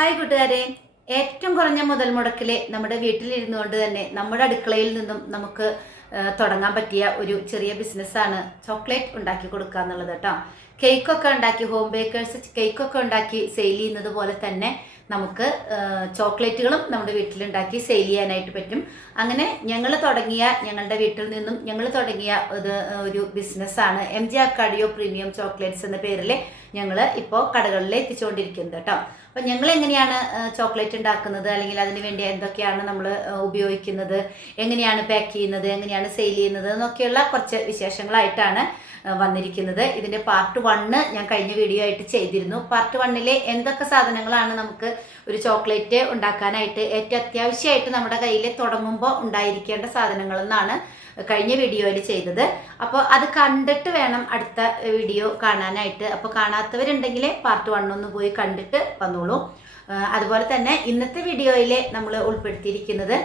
Hi കൂട്ടുകാരെ, ഏറ്റവും കുറഞ്ഞ മുതൽ മുടക്കിൽ നമ്മുടെ വീട്ടിലിരുന്നുകൊണ്ട് തന്നെ നമ്മുടെ അടുക്കളയിൽ നിന്നും നമുക്ക് തുടങ്ങാൻ പറ്റിയ ഒരു ചെറിയ ബിസിനസ്സാണ് ചോക്ലേറ്റ് ഉണ്ടാക്കി കൊടുക്കുക എന്നുള്ളത് കേട്ടോ. കേക്കൊക്കെ ഉണ്ടാക്കി ഹോം ബേക്കേഴ്സ് കേക്കൊക്കെ ഉണ്ടാക്കി സെയിൽ ചെയ്യുന്നത് പോലെ തന്നെ നമുക്ക് ചോക്ലേറ്റുകളും നമ്മുടെ വീട്ടിലുണ്ടാക്കി സെയിൽ ചെയ്യാനായിട്ട് പറ്റും. അങ്ങനെ ഞങ്ങളുടെ വീട്ടിൽ നിന്നും ഞങ്ങൾ തുടങ്ങിയ ഒരു ബിസിനസ്സാണ് MG Arcadio പ്രീമിയം ചോക്ലേറ്റ്സ് എന്ന പേരിൽ ഞങ്ങൾ ഇപ്പോൾ കടകളിൽ എത്തിച്ചുകൊണ്ടിരിക്കുന്നത് കേട്ടോ. അപ്പം ഞങ്ങൾ എങ്ങനെയാണ് ചോക്ലേറ്റ് ഉണ്ടാക്കുന്നത്, അല്ലെങ്കിൽ അതിന് വേണ്ടി എന്തൊക്കെയാണ് നമ്മൾ ഉപയോഗിക്കുന്നത്, എങ്ങനെയാണ് പാക്ക് ചെയ്യുന്നത്, എങ്ങനെയാണ് സെയിൽ ചെയ്യുന്നത് എന്നൊക്കെയുള്ള കുറച്ച് വിശേഷങ്ങളായിട്ടാണ് വന്നിരിക്കുന്നത്. ഇതിൻ്റെ പാർട്ട് 1 ഞാൻ കഴിഞ്ഞ വീഡിയോ ആയിട്ട് ചെയ്തിരുന്നു. പാർട്ട് 1 എന്തൊക്കെ സാധനങ്ങളാണ് നമുക്ക് ഒരു ചോക്ലേറ്റ് ഉണ്ടാക്കാനായിട്ട് ഏറ്റവും അത്യാവശ്യമായിട്ട് നമ്മുടെ കയ്യിൽ തുടങ്ങുമ്പോൾ ഉണ്ടായിരിക്കേണ്ട സാധനങ്ങളെന്നാണ് കഴിഞ്ഞ വീഡിയോയിൽ ചെയ്തത്. അപ്പോൾ അത് കണ്ടിട്ട് വേണം അടുത്ത വീഡിയോ കാണാനായിട്ട്. അപ്പോൾ കാണാത്തവരുണ്ടെങ്കിൽ പാർട്ട് 1 ഒന്ന് പോയി കണ്ടിട്ട് വന്നോളൂ. അതുപോലെ തന്നെ ഇന്നത്തെ വീഡിയോയിൽ നമ്മൾ ഉൾപ്പെടുത്തിയിരിക്കുന്നത്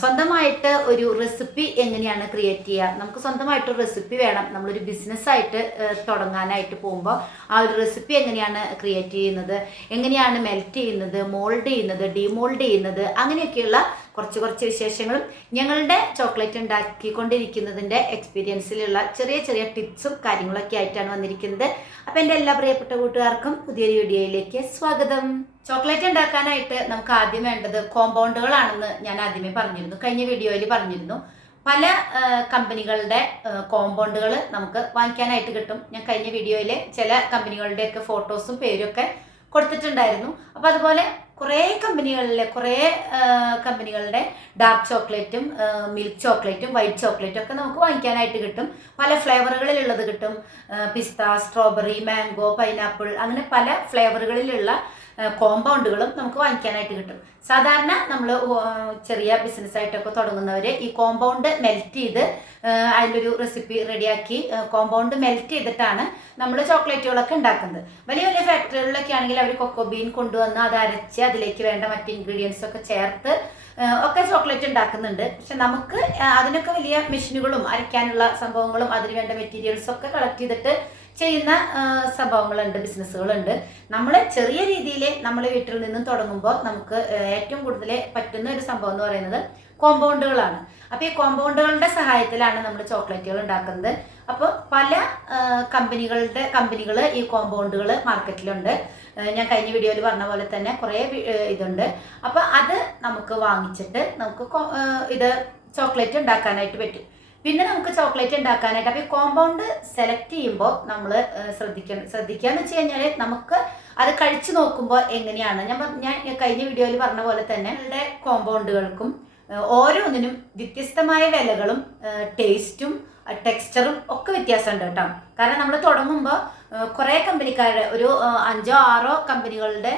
സ്വന്തമായിട്ട് ഒരു റെസിപ്പി എങ്ങനെയാണ് ക്രിയേറ്റ് ചെയ്യുക. നമുക്ക് സ്വന്തമായിട്ടൊരു റെസിപ്പി വേണം നമ്മളൊരു ബിസിനസ്സായിട്ട് തുടങ്ങാനായിട്ട് പോകുമ്പോൾ. ആ ഒരു റെസിപ്പി എങ്ങനെയാണ് ക്രിയേറ്റ് ചെയ്യുന്നത്, എങ്ങനെയാണ് മെൽറ്റ് ചെയ്യുന്നത്, മോൾഡ് ചെയ്യുന്നത്, ഡീമോൾഡ് ചെയ്യുന്നത്, അങ്ങനെയൊക്കെയുള്ള കുറച്ച് വിശേഷങ്ങളും ഞങ്ങളുടെ ചോക്ലേറ്റ് ഉണ്ടാക്കിക്കൊണ്ടിരിക്കുന്നതിൻ്റെ എക്സ്പീരിയൻസിലുള്ള ചെറിയ ചെറിയ ടിപ്സും കാര്യങ്ങളൊക്കെ ആയിട്ടാണ് വന്നിരിക്കുന്നത്. അപ്പോൾ എൻ്റെ എല്ലാ പ്രിയപ്പെട്ട കൂട്ടുകാർക്കും പുതിയൊരു വീഡിയോയിലേക്ക് സ്വാഗതം. ചോക്ലേറ്റ് ഉണ്ടാക്കാനായിട്ട് നമുക്ക് ആദ്യം വേണ്ടത് കോമ്പൗണ്ടുകളാണെന്ന് ഞാൻ ആദ്യമേ പറഞ്ഞിരുന്നു, കഴിഞ്ഞ വീഡിയോയിൽ പറഞ്ഞിരുന്നു. പല കമ്പനികളുടെ കോമ്പൗണ്ടുകൾ നമുക്ക് വാങ്ങിക്കാനായിട്ട് കിട്ടും. ഞാൻ കഴിഞ്ഞ വീഡിയോയിൽ ചില കമ്പനികളുടെയൊക്കെ ഫോട്ടോസും പേരൊക്കെ കൊടുത്തിട്ടുണ്ടായിരുന്നു. അപ്പോൾ അതുപോലെ കുറേ കമ്പനികളുടെ ഡാർക്ക് ചോക്ലേറ്റും മിൽക്ക് ചോക്ലേറ്റും വൈറ്റ് ചോക്ലേറ്റും ഒക്കെ നമുക്ക് വാങ്ങിക്കാനായിട്ട് കിട്ടും. പല ഫ്ലേവറുകളിലുള്ളത് കിട്ടും. പിസ്ത, സ്ട്രോബെറി, മാംഗോ, പൈനാപ്പിൾ, അങ്ങനെ പല ഫ്ലേവറുകളിലുള്ള കോമ്പൗണ്ടുകളും നമുക്ക് വാങ്ങിക്കാനായിട്ട് കിട്ടും. സാധാരണ നമ്മൾ ചെറിയ ബിസിനസ്സായിട്ടൊക്കെ തുടങ്ങുന്നവർ ഈ കോമ്പൗണ്ട് മെൽറ്റ് ചെയ്ത് അതിലൊരു റെസിപ്പി റെഡിയാക്കി കോമ്പൗണ്ട് മെൽറ്റ് ചെയ്തിട്ടാണ് നമ്മൾ ചോക്ലേറ്റുകളൊക്കെ ഉണ്ടാക്കുന്നത്. വലിയ വലിയ ഫാക്ടറികളിലൊക്കെ ആണെങ്കിൽ അവർ കൊക്കോ ബീൻ കൊണ്ടുവന്ന് അത് അരച്ച് അതിലേക്ക് വേണ്ട മറ്റ് ഇൻഗ്രീഡിയൻസ് ഒക്കെ ചേർത്ത് ഒക്കെ ചോക്ലേറ്റ് ഉണ്ടാക്കുന്നുണ്ട്. പക്ഷെ നമുക്ക് അതിനൊക്കെ വലിയ മെഷീനുകളും അരയ്ക്കാനുള്ള സംഭവങ്ങളും അതിന് വേണ്ട മെറ്റീരിയൽസൊക്കെ കളക്ട് ചെയ്തിട്ട് ചെയ്യുന്ന സംഭവങ്ങളുണ്ട്, ബിസിനസ്സുകളുണ്ട്. നമ്മൾ ചെറിയ രീതിയിൽ നമ്മൾ വീട്ടിൽ നിന്നും തുടങ്ങുമ്പോൾ നമുക്ക് ഏറ്റവും കൂടുതൽ പറ്റുന്ന ഒരു സംഭവം എന്ന് പറയുന്നത് കോമ്പൗണ്ടുകളാണ്. അപ്പോൾ ഈ കോമ്പൗണ്ടുകളുടെ സഹായത്തിലാണ് നമ്മൾ ചോക്ലേറ്റുകൾ ഉണ്ടാക്കുന്നത്. അപ്പോൾ പല കമ്പനികൾ ഈ കോമ്പൗണ്ടുകൾ മാർക്കറ്റിലുണ്ട്. ഞാൻ കഴിഞ്ഞ വീഡിയോയിൽ പറഞ്ഞ പോലെ തന്നെ കുറേ ഇതുണ്ട്. അപ്പോൾ അത് നമുക്ക് വാങ്ങിച്ചിട്ട് നമുക്ക് ഇത് ചോക്ലേറ്റ് ഉണ്ടാക്കാനായിട്ട് പറ്റും. പിന്നെ നമുക്ക് ചോക്ലേറ്റ് ഉണ്ടാക്കാനായിട്ട് അപ്പോൾ ഈ കോമ്പൗണ്ട് സെലക്ട് ചെയ്യുമ്പോൾ നമ്മൾ ശ്രദ്ധിക്കാന്ന് വെച്ച് കഴിഞ്ഞാൽ നമുക്ക് അത് കഴിച്ചു നോക്കുമ്പോൾ എങ്ങനെയാണ്, ഞാൻ കഴിഞ്ഞ വീഡിയോയിൽ പറഞ്ഞ പോലെ തന്നെ നമ്മുടെ കോമ്പൗണ്ടുകൾക്കും ഓരോന്നിനും വ്യത്യസ്തമായ വിലകളും ടേസ്റ്റും ടെക്സ്ചറും ഒക്കെ വ്യത്യാസമുണ്ട് കേട്ടോ. കാരണം നമ്മൾ തുടങ്ങുമ്പോൾ കുറേ കമ്പനിക്കാരുടെ ഒരു 5-6 കമ്പനികളുടെ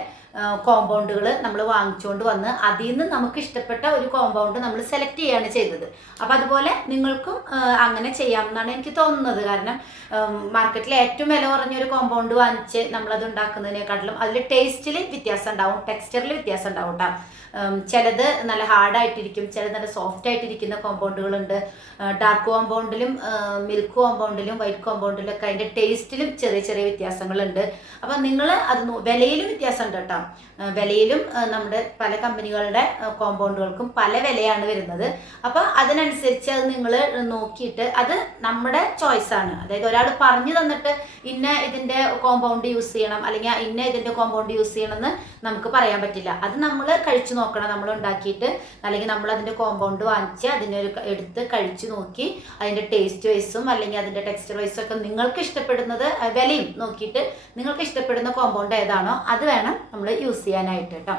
കോമ്പൗണ്ടുകൾ നമ്മൾ വാങ്ങിച്ചുകൊണ്ട് വന്ന് അതിൽ നിന്ന് നമുക്ക് ഇഷ്ടപ്പെട്ട ഒരു കോമ്പൗണ്ട് നമ്മൾ സെലക്ട് ചെയ്യുകയാണ് ചെയ്തത്. അപ്പോൾ അതുപോലെ നിങ്ങൾക്കും അങ്ങനെ ചെയ്യാമെന്നാണ് എനിക്ക് തോന്നുന്നത്. കാരണം മാർക്കറ്റിൽ ഏറ്റവും വില കുറഞ്ഞൊരു കോമ്പൗണ്ട് വാങ്ങിച്ച് നമ്മളത് ഉണ്ടാക്കുന്നതിനെക്കാട്ടിലും അതിൽ ടേസ്റ്റിൽ വ്യത്യാസം ഉണ്ടാവും, ടെക്സ്ചറിൽ വ്യത്യാസം ഉണ്ടാവും കേട്ടോ. ചിലത് നല്ല ഹാർഡായിട്ടിരിക്കും, ചിലത് നല്ല സോഫ്റ്റ് ആയിട്ടിരിക്കുന്ന കോമ്പൗണ്ടുകളുണ്ട്. ഡാർക്ക് കോമ്പൗണ്ടിലും മിൽക്ക് കോമ്പൗണ്ടിലും വൈറ്റ് കോമ്പൗണ്ടിലും ഒക്കെ അതിൻ്റെ ടേസ്റ്റിലും ചെറിയ വ്യത്യാസങ്ങളുണ്ട്. അപ്പം നിങ്ങൾ അത് വിലയിലും വ്യത്യാസമുണ്ട് കേട്ടോ. വിലയിലും നമ്മുടെ പല കമ്പനികളുടെ കോമ്പൗണ്ടുകൾക്കും പല വിലയാണ് വരുന്നത്. അപ്പോൾ അതിനനുസരിച്ച് അത് നിങ്ങൾ നോക്കിയിട്ട് അത് നമ്മുടെ ചോയ്സാണ്. അതായത് ഒരാൾ പറഞ്ഞു തന്നിട്ട് ഇന്ന ഇതിൻ്റെ കോമ്പൗണ്ട് യൂസ് ചെയ്യണം അല്ലെങ്കിൽ ഇന്ന ഇതിൻ്റെ കോമ്പൗണ്ട് യൂസ് ചെയ്യണം എന്ന് നമുക്ക് പറയാൻ പറ്റില്ല. അത് നമ്മൾ കഴിച്ചു നോക്കണം. നമ്മൾ ഉണ്ടാക്കിയിട്ട് അല്ലെങ്കിൽ നമ്മൾ അതിൻ്റെ കോമ്പൗണ്ട് വാങ്ങിച്ച് എടുത്ത് കഴിച്ചു നോക്കി അതിൻ്റെ ടേസ്റ്റ് വൈസും അല്ലെങ്കിൽ അതിൻ്റെ ടെക്സ്ചർ വൈസും ഒക്കെ നിങ്ങൾക്ക് ഇഷ്ടപ്പെടുന്നത് വിലയും നോക്കിയിട്ട് നിങ്ങൾക്ക് ഇഷ്ടപ്പെടുന്ന കോമ്പൗണ്ട് ഏതാണോ അത് വേണം നമ്മൾ യൂസ് ചെയ്യാനായിട്ട് കേട്ടോ.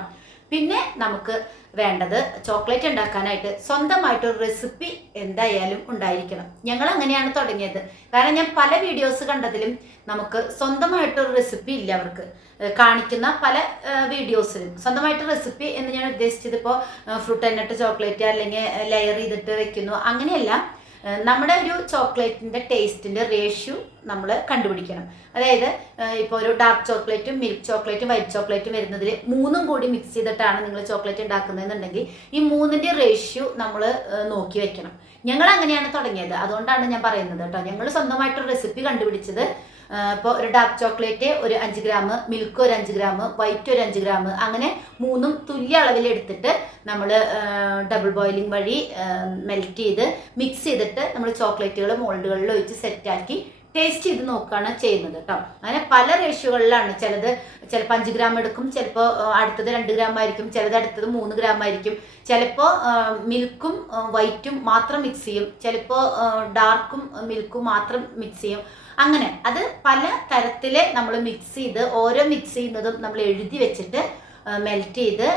പിന്നെ നമുക്ക് വേണ്ടത് ചോക്ലേറ്റ് ഉണ്ടാക്കാനായിട്ട് സ്വന്തമായിട്ടൊരു റെസിപ്പി എന്തായാലും ഉണ്ടായിരിക്കണം. ഞങ്ങൾ അങ്ങനെയാണ് തുടങ്ങിയത്. കാരണം ഞാൻ പല വീഡിയോസ് കണ്ടതിലും നമുക്ക് സ്വന്തമായിട്ടൊരു റെസിപ്പി ഇല്ല. അവർക്ക് കാണിക്കുന്ന പല വീഡിയോസിലും സ്വന്തമായിട്ട് റെസിപ്പി എന്ന് ഞാൻ ഉദ്ദേശിച്ചത് ഇപ്പോൾ ഫ്രൂട്ട് ആൻഡ് നട്ട് ചോക്ലേറ്റ് അല്ലെങ്കിൽ ലെയർ ചെയ്തിട്ട് വെക്കുന്നു, അങ്ങനെയല്ല. നമ്മുടെ ഒരു ചോക്ലേറ്റിൻ്റെ ടേസ്റ്റിൻ്റെ റേഷ്യോ നമ്മൾ കണ്ടുപിടിക്കണം. അതായത് ഇപ്പോൾ ഒരു ഡാർക്ക് ചോക്ലേറ്റും മിൽക്ക് ചോക്ലേറ്റും വൈറ്റ് ചോക്ലേറ്റും വരുന്നതിൽ 3ഉം കൂടി മിക്സ് ചെയ്തിട്ടാണ് നിങ്ങൾ ചോക്ലേറ്റ് ഉണ്ടാക്കുന്നതെന്നുണ്ടെങ്കിൽ ഈ 3ൻ്റെ റേഷ്യോ നമ്മൾ നോക്കി വെക്കണം. ഞങ്ങൾ അങ്ങനെയാണ് തുടങ്ങിയത്. അതുകൊണ്ടാണ് ഞാൻ പറയുന്നത് കേട്ടോ. ഞങ്ങൾ സ്വന്തമായിട്ടൊരു റെസിപ്പി കണ്ടുപിടിച്ചത് ഇപ്പോൾ ഒരു ഡാർക്ക് ചോക്ലേറ്റ് ഒരു 5 ഗ്രാം, മിൽക്ക് ഒരു 5 ഗ്രാം, വൈറ്റ് ഒരു 5 ഗ്രാം, അങ്ങനെ മൂന്നും തുല്യ അളവിൽ എടുത്തിട്ട് നമ്മൾ ഡബിൾ ബോയിലിംഗ് വഴി മെൽറ്റ് ചെയ്ത് മിക്സ് ചെയ്തിട്ട് നമ്മൾ ചോക്ലേറ്റുകൾ മോൾഡുകളിൽ ഒഴിച്ച് സെറ്റാക്കി ടേസ്റ്റ് ചെയ്ത് നോക്കുകയാണ് ചെയ്യുന്നത് കേട്ടോ. അങ്ങനെ പല റേഷ്യോകളിലാണ്, ചിലപ്പോൾ 5 ഗ്രാം എടുക്കും, ചിലപ്പോൾ അടുത്തത് 2 ഗ്രാം ആയിരിക്കും, ചിലത് അടുത്തത് 3 ഗ്രാം ആയിരിക്കും, ചിലപ്പോൾ മിൽക്കും വൈറ്റും മാത്രം മിക്സ് ചെയ്യും, ചിലപ്പോൾ ഡാർക്കും മിൽക്കും മാത്രം മിക്സ് ചെയ്യും. അങ്ങനെ അത് പല തരത്തിൽ നമ്മൾ മിക്സ് ചെയ്ത് ഓരോ മിക്സ് ചെയ്യുന്നതും നമ്മൾ എഴുതി വെച്ചിട്ട് മെൽറ്റ് ചെയ്ത്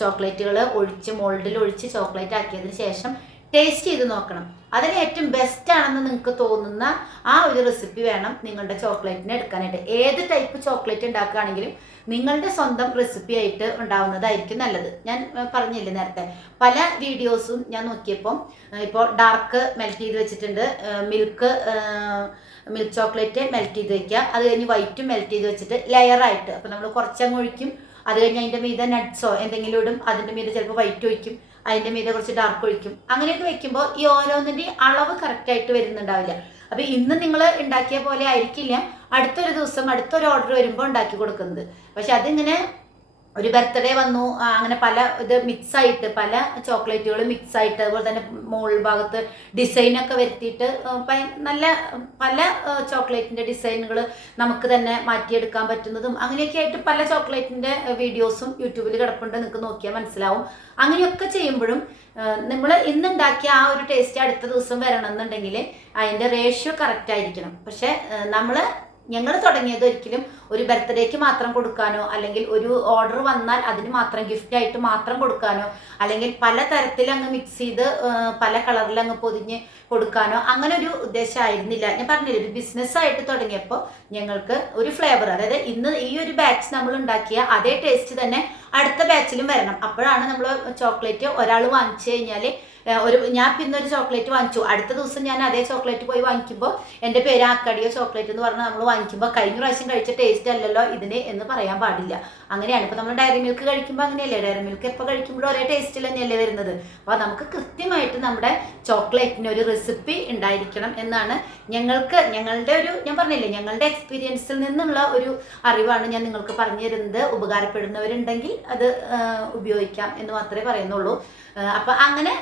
ചോക്ലേറ്റുകൾ ഒഴിച്ച് മോൾഡിൽ ഒഴിച്ച് ചോക്ലേറ്റ് ആക്കിയതിന് ശേഷം ടേസ്റ്റ് ചെയ്ത് നോക്കണം. അതിന് ഏറ്റവും ബെസ്റ്റ് ആണെന്ന് നിങ്ങൾക്ക് തോന്നുന്ന ആ ഒരു റെസിപ്പി വേണം നിങ്ങളുടെ ചോക്ലേറ്റിനെ എടുക്കാനായിട്ട്. ഏത് ടൈപ്പ് ചോക്ലേറ്റ് ഉണ്ടാക്കുകയാണെങ്കിലും നിങ്ങളുടെ സ്വന്തം റെസിപ്പി ആയിട്ട് ഉണ്ടാവുന്നതായിരിക്കും നല്ലത്. ഞാൻ പറഞ്ഞില്ലേ നേരത്തെ, പല വീഡിയോസും ഞാൻ നോക്കിയപ്പോൾ ഇപ്പോൾ ഡാർക്ക് മെൽറ്റ് ചെയ്ത് വെച്ചിട്ടുണ്ട്, മിൽക്ക് ചോക്ലേറ്റ് മെൽറ്റ് ചെയ്ത് വെക്കുക, അത് കഴിഞ്ഞ് വൈറ്റും മെൽറ്റ് ചെയ്ത് വെച്ചിട്ട് ലെയറായിട്ട്, അപ്പോൾ നമ്മൾ കുറച്ചങ്ങ് ഒഴിക്കും, അത് കഴിഞ്ഞ് അതിൻ്റെ മീതെ നട്ട്സോ എന്തെങ്കിലും ഇടും, അതിൻ്റെ മീതെ ചിലപ്പോൾ വൈറ്റ് ഒഴിക്കും, അതിൻ്റെ മീതെ കുറച്ച് ഡാർക്ക് ഒഴിക്കും. അങ്ങനെയൊക്കെ വെക്കുമ്പോൾ ഈ ഓരോന്നിൻ്റെയും അളവ് കറക്റ്റായിട്ട് വരുന്നുണ്ടാവില്ല. അപ്പോൾ ഇന്ന് നിങ്ങൾ ഉണ്ടാക്കിയ പോലെ ആയിരിക്കില്ല അടുത്തൊരു ദിവസം അടുത്തൊരു ഓർഡർ വരുമ്പോൾ ഉണ്ടാക്കി കൊടുക്കുന്നത്. പക്ഷെ അതിങ്ങനെ ഒരു ബർത്ത്ഡേ വന്നു, അങ്ങനെ പല ഇത് മിക്സായിട്ട് പല ചോക്ലേറ്റുകൾ മിക്സായിട്ട്, അതുപോലെ തന്നെ മുകൾ ഭാഗത്ത് ഡിസൈനൊക്കെ വരുത്തിയിട്ട് നല്ല പല ചോക്ലേറ്റിൻ്റെ ഡിസൈനുകൾ നമുക്ക് തന്നെ മാറ്റിയെടുക്കാൻ പറ്റുന്നതും അങ്ങനെയൊക്കെ ആയിട്ട് പല ചോക്ലേറ്റിൻ്റെ വീഡിയോസും യൂട്യൂബിൽ കിടപ്പുണ്ട്, നിങ്ങൾക്ക് നോക്കിയാൽ മനസ്സിലാവും. അങ്ങനെയൊക്കെ ചെയ്യുമ്പോഴും നമ്മൾ ഇന്നുണ്ടാക്കിയ ആ ഒരു ടേസ്റ്റ് അടുത്ത ദിവസം വരണം എന്നുണ്ടെങ്കിൽ അതിൻ്റെ റേഷ്യോ കറക്റ്റ് ആയിരിക്കണം. പക്ഷെ ഞങ്ങൾ തുടങ്ങിയത് ഒരിക്കലും ഒരു ബർത്ത്ഡേക്ക് മാത്രം കൊടുക്കാനോ, അല്ലെങ്കിൽ ഒരു ഓർഡർ വന്നാൽ അതിന് മാത്രം ഗിഫ്റ്റ് ആയിട്ട് മാത്രം കൊടുക്കാനോ, അല്ലെങ്കിൽ പല തരത്തിൽ അങ്ങ് മിക്സ് ചെയ്ത് പല കളറിൽ അങ്ങ് പൊതിഞ്ഞ് കൊടുക്കാനോ അങ്ങനെ ഒരു ഉദ്ദേശമായിരുന്നില്ല. ഞാൻ പറഞ്ഞില്ല, ഒരു ബിസിനസ്സായിട്ട് തുടങ്ങിയപ്പോൾ ഞങ്ങൾക്ക് ഒരു ഫ്ലേവർ, അതായത് ഇന്ന് ഈ ഒരു ബാച്ച് നമ്മൾ ഉണ്ടാക്കിയ അതേ ടേസ്റ്റ് തന്നെ അടുത്ത ബാച്ചിലും വരണം. അപ്പോഴാണ് നമ്മൾ ചോക്ലേറ്റ് ഒരാൾ വാങ്ങിച്ചു കഴിഞ്ഞാൽ ഞാൻ പിന്നെ ഒരു ചോക്ലേറ്റ് വാങ്ങിച്ചു, അടുത്ത ദിവസം ഞാൻ അതേ ചോക്ലേറ്റ് പോയി വാങ്ങിക്കുമ്പോൾ എൻ്റെ പേര് ആക്കടിയോ ചോക്ലേറ്റ് എന്ന് പറഞ്ഞാൽ നമ്മൾ വാങ്ങിക്കുമ്പോൾ കഴിഞ്ഞ പ്രാവശ്യം കഴിച്ച ടേസ്റ്റ് അല്ലല്ലോ ഇതിന് എന്ന് പറയാൻ പാടില്ല. അങ്ങനെയാണ്. ഇപ്പോൾ നമ്മൾ ഡയറി മിൽക്ക് കഴിക്കുമ്പോൾ അങ്ങനെയല്ലേ, ഡയറി മിൽക്ക് എപ്പോൾ കഴിക്കുമ്പോഴും ഒരേ ടേസ്റ്റിൽ തന്നെയല്ലേ വരുന്നത്. അപ്പോൾ നമുക്ക് കൃത്യമായിട്ട് നമ്മുടെ ചോക്ലേറ്റിന് ഒരു റെസിപ്പി ഉണ്ടായിരിക്കണം എന്നാണ് ഞങ്ങളുടെ ഒരു, ഞാൻ പറഞ്ഞില്ലേ, ഞങ്ങളുടെ എക്സ്പീരിയൻസിൽ നിന്നുള്ള ഒരു അറിവാണ് ഞാൻ നിങ്ങൾക്ക് പറഞ്ഞു തരുന്നത്. ഉപകാരപ്പെടുന്നവരുണ്ടെങ്കിൽ അത് ഉപയോഗിക്കാം എന്ന് മാത്രമേ പറയുന്നുള്ളൂ. അപ്പം അങ്ങനെ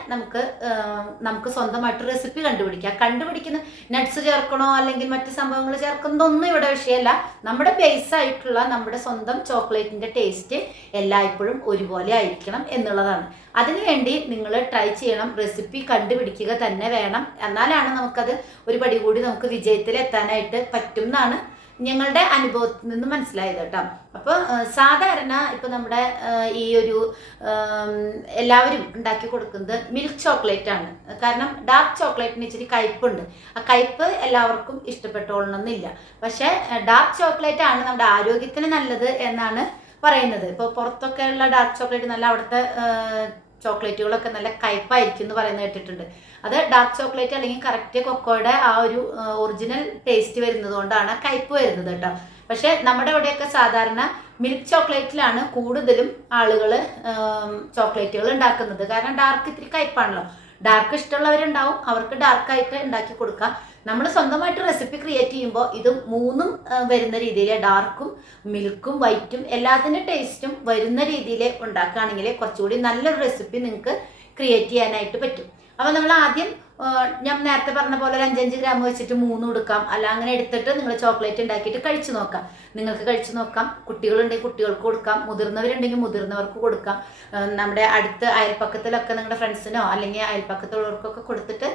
നമുക്ക് സ്വന്തമായിട്ട് റെസിപ്പി കണ്ടുപിടിക്കുന്ന നട്ട്സ് ചേർക്കണോ അല്ലെങ്കിൽ മറ്റു സംഭവങ്ങൾ ചേർക്കുന്നതൊന്നും ഇവിടെ വിഷയമല്ല. നമ്മുടെ ബേസ് ആയിട്ടുള്ള നമ്മുടെ സ്വന്തം ചോക്ലേറ്റിന്റെ ടേസ്റ്റ് എല്ലായ്പ്പോഴും ഒരുപോലെ ആയിരിക്കണം എന്നുള്ളതാണ്. അതിനുവേണ്ടി നിങ്ങൾ ട്രൈ ചെയ്യണം, റെസിപ്പി കണ്ടുപിടിക്കുക തന്നെ വേണം. എന്നാലാണ് നമുക്കത് ഒരു പടി കൂടി നമുക്ക് വിജയത്തിൽ എത്താനായിട്ട് പറ്റും എന്നാണ് ഞങ്ങളുടെ അനുഭവത്തിൽ നിന്ന് മനസ്സിലായത് കേട്ടോ. അപ്പോൾ സാധാരണ ഇപ്പോൾ നമ്മുടെ ഈ ഒരു എല്ലാവരും ഉണ്ടാക്കി കൊടുക്കുന്നത് മിൽക്ക് ചോക്ലേറ്റ് ആണ്. കാരണം ഡാർക്ക് ചോക്ലേറ്റിന് ഇച്ചിരി കയ്പുണ്ട്. ആ കയ്പ് എല്ലാവർക്കും ഇഷ്ടപ്പെട്ടോളണമെന്നില്ല. പക്ഷേ ഡാർക്ക് ചോക്ലേറ്റ് ആണ് നമ്മുടെ ആരോഗ്യത്തിന് നല്ലത് എന്നാണ് പറയുന്നത്. ഇപ്പോൾ പുറത്തൊക്കെ ഉള്ള ഡാർക്ക് ചോക്ലേറ്റ് നല്ല അവിടുത്തെ ചോക്ലേറ്റുകളൊക്കെ നല്ല കയ്പായിരിക്കും എന്ന് പറയുന്നത് കേട്ടിട്ടുണ്ട്. അത് ഡാർക്ക് ചോക്ലേറ്റ് അല്ലെങ്കിൽ കറക്റ്റ് കൊക്കോയുടെ ആ ഒരു ഒറിജിനൽ ടേസ്റ്റ് വരുന്നത് കൊണ്ടാണ് കയ്പ് വരുന്നത് കേട്ടോ. പക്ഷെ നമ്മുടെ ഇവിടെയൊക്കെ സാധാരണ മിൽക്ക് ചോക്ലേറ്റിലാണ് കൂടുതലും ആളുകൾ ചോക്ലേറ്റുകൾ ഉണ്ടാക്കുന്നത്. കാരണം ഡാർക്ക് ഇത്തിരി കയ്പാണല്ലോ. ഡാർക്ക് ഇഷ്ടമുള്ളവരുണ്ടാവും, അവർക്ക് ഡാർക്കായിട്ട് ഉണ്ടാക്കി കൊടുക്കാം. നമ്മൾ സ്വന്തമായിട്ട് റെസിപ്പി ക്രിയേറ്റ് ചെയ്യുമ്പോൾ ഇത് മൂന്നും വരുന്ന രീതിയിൽ, ഡാർക്കും മിൽക്കും വൈറ്റും എല്ലാത്തിൻ്റെ ടേസ്റ്റും വരുന്ന രീതിയിൽ ഉണ്ടാക്കുകയാണെങ്കിൽ കുറച്ചുകൂടി നല്ലൊരു റെസിപ്പി നിങ്ങൾക്ക് ക്രിയേറ്റ് ചെയ്യാനായിട്ട് പറ്റും. അപ്പോൾ നമ്മൾ ആദ്യം ഞാൻ നേരത്തെ പറഞ്ഞ പോലെ ഒരു 5 ഗ്രാം വെച്ചിട്ട് 3 എടുക്കാം. അല്ല, അങ്ങനെ എടുത്തിട്ട് നിങ്ങൾ ചോക്ലേറ്റ് ഉണ്ടാക്കിയിട്ട് കഴിച്ചു നോക്കാം. നിങ്ങൾക്ക് കഴിച്ചു നോക്കാം. കുട്ടികളുണ്ടെങ്കിൽ കുട്ടികൾക്ക് കൊടുക്കാം, മുതിർന്നവരുണ്ടെങ്കിൽ മുതിർന്നവർക്ക് കൊടുക്കാം. നമ്മുടെ അടുത്ത് അയൽപ്പക്കത്തിലൊക്കെ നിങ്ങളുടെ ഫ്രണ്ട്സിനോ അല്ലെങ്കിൽ അയൽപ്പക്കത്തുള്ളവർക്കൊക്കെ കൊടുത്തിട്ട്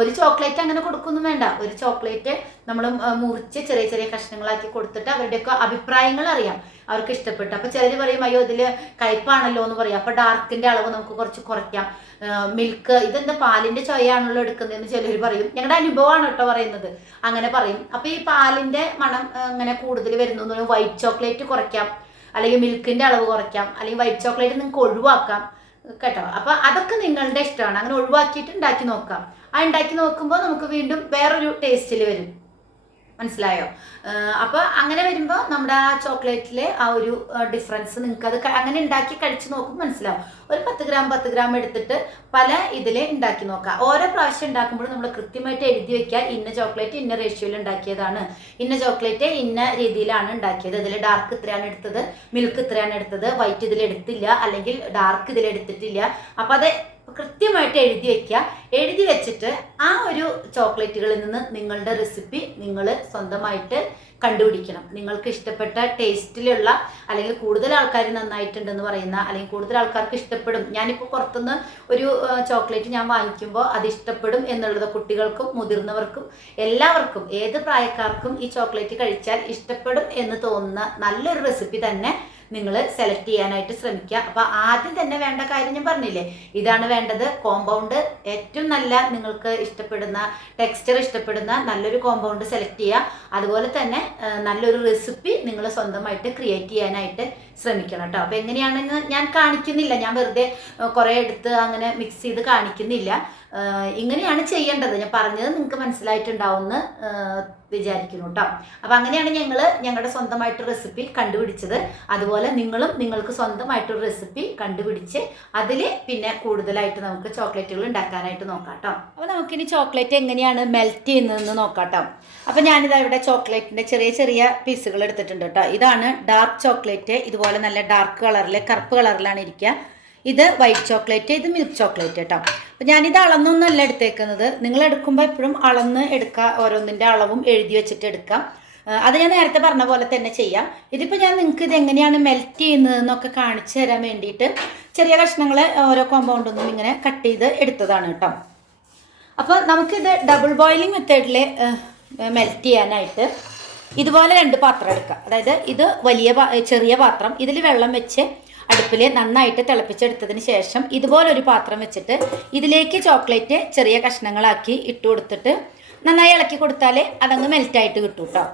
ഒരു ചോക്ലേറ്റ് അങ്ങനെ കൊടുക്കൊന്നും വേണ്ട. ഒരു ചോക്ലേറ്റ് നമ്മൾ മുറിച്ച് ചെറിയ ചെറിയ കഷ്ണങ്ങളാക്കി കൊടുത്തിട്ട് അവരുടെയൊക്കെ അഭിപ്രായങ്ങൾ അറിയാം, അവർക്ക് ഇഷ്ടപ്പെട്ടു. അപ്പോൾ ചിലർ പറയും അയ്യോ ഇതിൽ കയ്പാണല്ലോ എന്ന് പറയും, അപ്പോൾ ഡാർക്കിൻ്റെ അളവ് നമുക്ക് കുറച്ച് കുറയ്ക്കാം. മിൽക്ക് ഇതെന്താ പാലിൻ്റെ ചൊയ്യാണല്ലോ എടുക്കുന്നതെന്ന് ചിലർ പറയും. ഞങ്ങളുടെ അനുഭവമാണ് കേട്ടോ പറയുന്നത്, അങ്ങനെ പറയും. അപ്പോൾ ഈ പാലിൻ്റെ മണം അങ്ങനെ കൂടുതൽ വരുന്നു. വൈറ്റ് ചോക്ലേറ്റ് കുറയ്ക്കാം, അല്ലെങ്കിൽ മിൽക്കിൻ്റെ അളവ് കുറയ്ക്കാം, അല്ലെങ്കിൽ വൈറ്റ് ചോക്ലേറ്റ് നിങ്ങൾക്ക് ഒഴിവാക്കാം കേട്ടോ. അപ്പോൾ അതൊക്കെ നിങ്ങളുടെ ഇഷ്ടമാണ്. അങ്ങനെ ഒഴിവാക്കിയിട്ട് ഉണ്ടാക്കി നോക്കാം. ആ ഉണ്ടാക്കി നോക്കുമ്പോൾ നമുക്ക് വീണ്ടും വേറൊരു ടേസ്റ്റിൽ വരും. മനസ്സിലായോ? അപ്പോൾ അങ്ങനെ വരുമ്പോൾ നമ്മുടെ ആ ചോക്ലേറ്റിലെ ആ ഒരു ഡിഫറൻസ് നിങ്ങൾക്ക് അത് അങ്ങനെ ഉണ്ടാക്കി കഴിച്ച് നോക്കുമ്പോൾ മനസ്സിലാവും. ഒരു 10 ഗ്രാം എടുത്തിട്ട് പല ഇതിൽ ഉണ്ടാക്കി നോക്കാം. ഓരോ പ്രാവശ്യം ഉണ്ടാക്കുമ്പോഴും നമ്മൾ കൃത്യമായിട്ട് എഴുതി വെക്കുക, ഇന്ന ചോക്ലേറ്റ് ഇന്ന റേഷ്യോയിൽ ഉണ്ടാക്കിയതാണ്, ഇന്ന ചോക്ലേറ്റ് ഇന്ന രീതിയിലാണ് ഉണ്ടാക്കിയത്, ഇതിൽ ഡാർക്ക് ഇത്രയാണ് എടുത്തത്, മിൽക്ക് ഇത്രയാണ് എടുത്തത്, വൈറ്റ് ഇതിൽ എടുത്തില്ല, അല്ലെങ്കിൽ ഡാർക്ക് ഇതിൽ എടുത്തിട്ടില്ല. അപ്പം അത് കൃത്യമായിട്ട് എഴുതി വെക്കുക. എഴുതി വെച്ചിട്ട് ആ ഒരു ചോക്ലേറ്റുകളിൽ നിന്ന് നിങ്ങളുടെ റെസിപ്പി നിങ്ങൾ സ്വന്തമായിട്ട് കണ്ടുപിടിക്കണം. നിങ്ങൾക്ക് ഇഷ്ടപ്പെട്ട ടേസ്റ്റിലുള്ള, അല്ലെങ്കിൽ കൂടുതൽ ആൾക്കാർ നന്നായിട്ടുണ്ടെന്ന് പറയുന്ന, അല്ലെങ്കിൽ കൂടുതൽ ആൾക്കാർക്ക് ഇഷ്ടപ്പെടും. ഞാനിപ്പോൾ പുറത്തുനിന്ന് ഒരു ചോക്ലേറ്റ് ഞാൻ വാങ്ങിക്കുമ്പോൾ അത് ഇഷ്ടപ്പെടും എന്നുള്ളത് കുട്ടികൾക്കും മുതിർന്നവർക്കും എല്ലാവർക്കും ഏത് പ്രായക്കാർക്കും ഈ ചോക്ലേറ്റ് കഴിച്ചാൽ ഇഷ്ടപ്പെടും എന്ന് തോന്നുന്ന നല്ലൊരു റെസിപ്പി തന്നെ നിങ്ങൾ സെലക്ട് ചെയ്യാനായിട്ട് ശ്രമിക്കുക. അപ്പോൾ ആദ്യം തന്നെ വേണ്ട കാര്യം ഞാൻ പറഞ്ഞില്ലേ, ഇതാണ് വേണ്ടത്. കോമ്പൗണ്ട് ഏറ്റവും നല്ല നിങ്ങൾക്ക് ഇഷ്ടപ്പെടുന്ന ടെക്സ്ചർ ഇഷ്ടപ്പെടുന്ന നല്ലൊരു കോമ്പൗണ്ട് സെലക്ട് ചെയ്യുക. അതുപോലെ തന്നെ നല്ലൊരു റെസിപ്പി നിങ്ങൾ സ്വന്തമായിട്ട് ക്രിയേറ്റ് ചെയ്യാനായിട്ട് ശ്രമിക്കണം കേട്ടോ. അപ്പോൾ എങ്ങനെയാണെന്ന് ഞാൻ കാണിക്കുന്നില്ല, ഞാൻ വെറുതെ കുറേ എടുത്ത് അങ്ങനെ മിക്സ് ചെയ്ത് കാണിക്കുന്നില്ല. ഇങ്ങനെയാണ് ചെയ്യേണ്ടത്. ഞാൻ പറഞ്ഞത് നിങ്ങൾക്ക് മനസ്സിലായിട്ടുണ്ടാവുമെന്ന് വിചാരിക്കുന്നു കേട്ടോ. അപ്പം അങ്ങനെയാണ് ഞങ്ങളുടെ സ്വന്തമായിട്ട് റെസിപ്പി കണ്ടുപിടിച്ചത്. അതുപോലെ നിങ്ങളും നിങ്ങൾക്ക് സ്വന്തമായിട്ടൊരു റെസിപ്പി കണ്ടുപിടിച്ച് അതിൽ പിന്നെ കൂടുതലായിട്ട് നമുക്ക് ചോക്ലേറ്റുകൾ ഉണ്ടാക്കാനായിട്ട് നോക്കാം കേട്ടോ. അപ്പോൾ നമുക്കിനി ചോക്ലേറ്റ് എങ്ങനെയാണ് മെൽറ്റ് ചെയ്യുന്നതെന്ന് നോക്കാം കേട്ടോ. അപ്പം ഞാനിതാ ഇവിടെ ചോക്ലേറ്റിൻ്റെ ചെറിയ ചെറിയ പീസുകൾ എടുത്തിട്ടുണ്ട് കേട്ടോ. ഇതാണ് ഡാർക്ക് ചോക്ലേറ്റ്. ഇതുപോലെ നല്ല ഡാർക്ക് കളറിൽ കറുപ്പ് കളറിലാണ് ഇരിക്കുക. ഇത് വൈറ്റ് ചോക്ലേറ്റ്, ഇത് മിൽക്ക് ചോക്ലേറ്റ് കേട്ടോ. അപ്പം ഞാനിത് അളന്നൊന്നല്ല എടുത്തേക്കുന്നത്. നിങ്ങൾ എടുക്കുമ്പോൾ എപ്പോഴും അളന്ന് എടുക്കുക, ഓരോന്നിൻ്റെ അളവും എഴുതി വെച്ചിട്ട് എടുക്കാം. അത് ഞാൻ നേരത്തെ പറഞ്ഞ പോലെ തന്നെ ചെയ്യാം. ഇതിപ്പോൾ ഞാൻ നിങ്ങൾക്ക് ഇത് എങ്ങനെയാണ് മെൽറ്റ് ചെയ്യുന്നതെന്നൊക്കെ കാണിച്ചു തരാൻ വേണ്ടിയിട്ട് ചെറിയ കഷ്ണങ്ങൾ ഓരോ കോമ്പൗണ്ടൊന്നും ഇങ്ങനെ കട്ട് ചെയ്ത് എടുത്തതാണ് കേട്ടോ. അപ്പോൾ നമുക്കിത് ഡബിൾ ബോയിലിംഗ് മെത്തേഡിൽ മെൽറ്റ് ചെയ്യാനായിട്ട് ഇതുപോലെ 2 പാത്രം എടുക്കാം. അതായത് ഇത് ചെറിയ പാത്രം, ഇതിൽ വെള്ളം വെച്ച് അടുപ്പിൽ നന്നായിട്ട് തിളപ്പിച്ചെടുത്തതിന് ശേഷം ഇതുപോലൊരു പാത്രം വെച്ചിട്ട് ഇതിലേക്ക് ചോക്ലേറ്റ് ചെറിയ കഷ്ണങ്ങളാക്കി ഇട്ട് കൊടുത്തിട്ട് നന്നായി ഇളക്കി കൊടുത്താൽ അതങ്ങ് മെൽറ്റായിട്ട് കിട്ടും കേട്ടോ.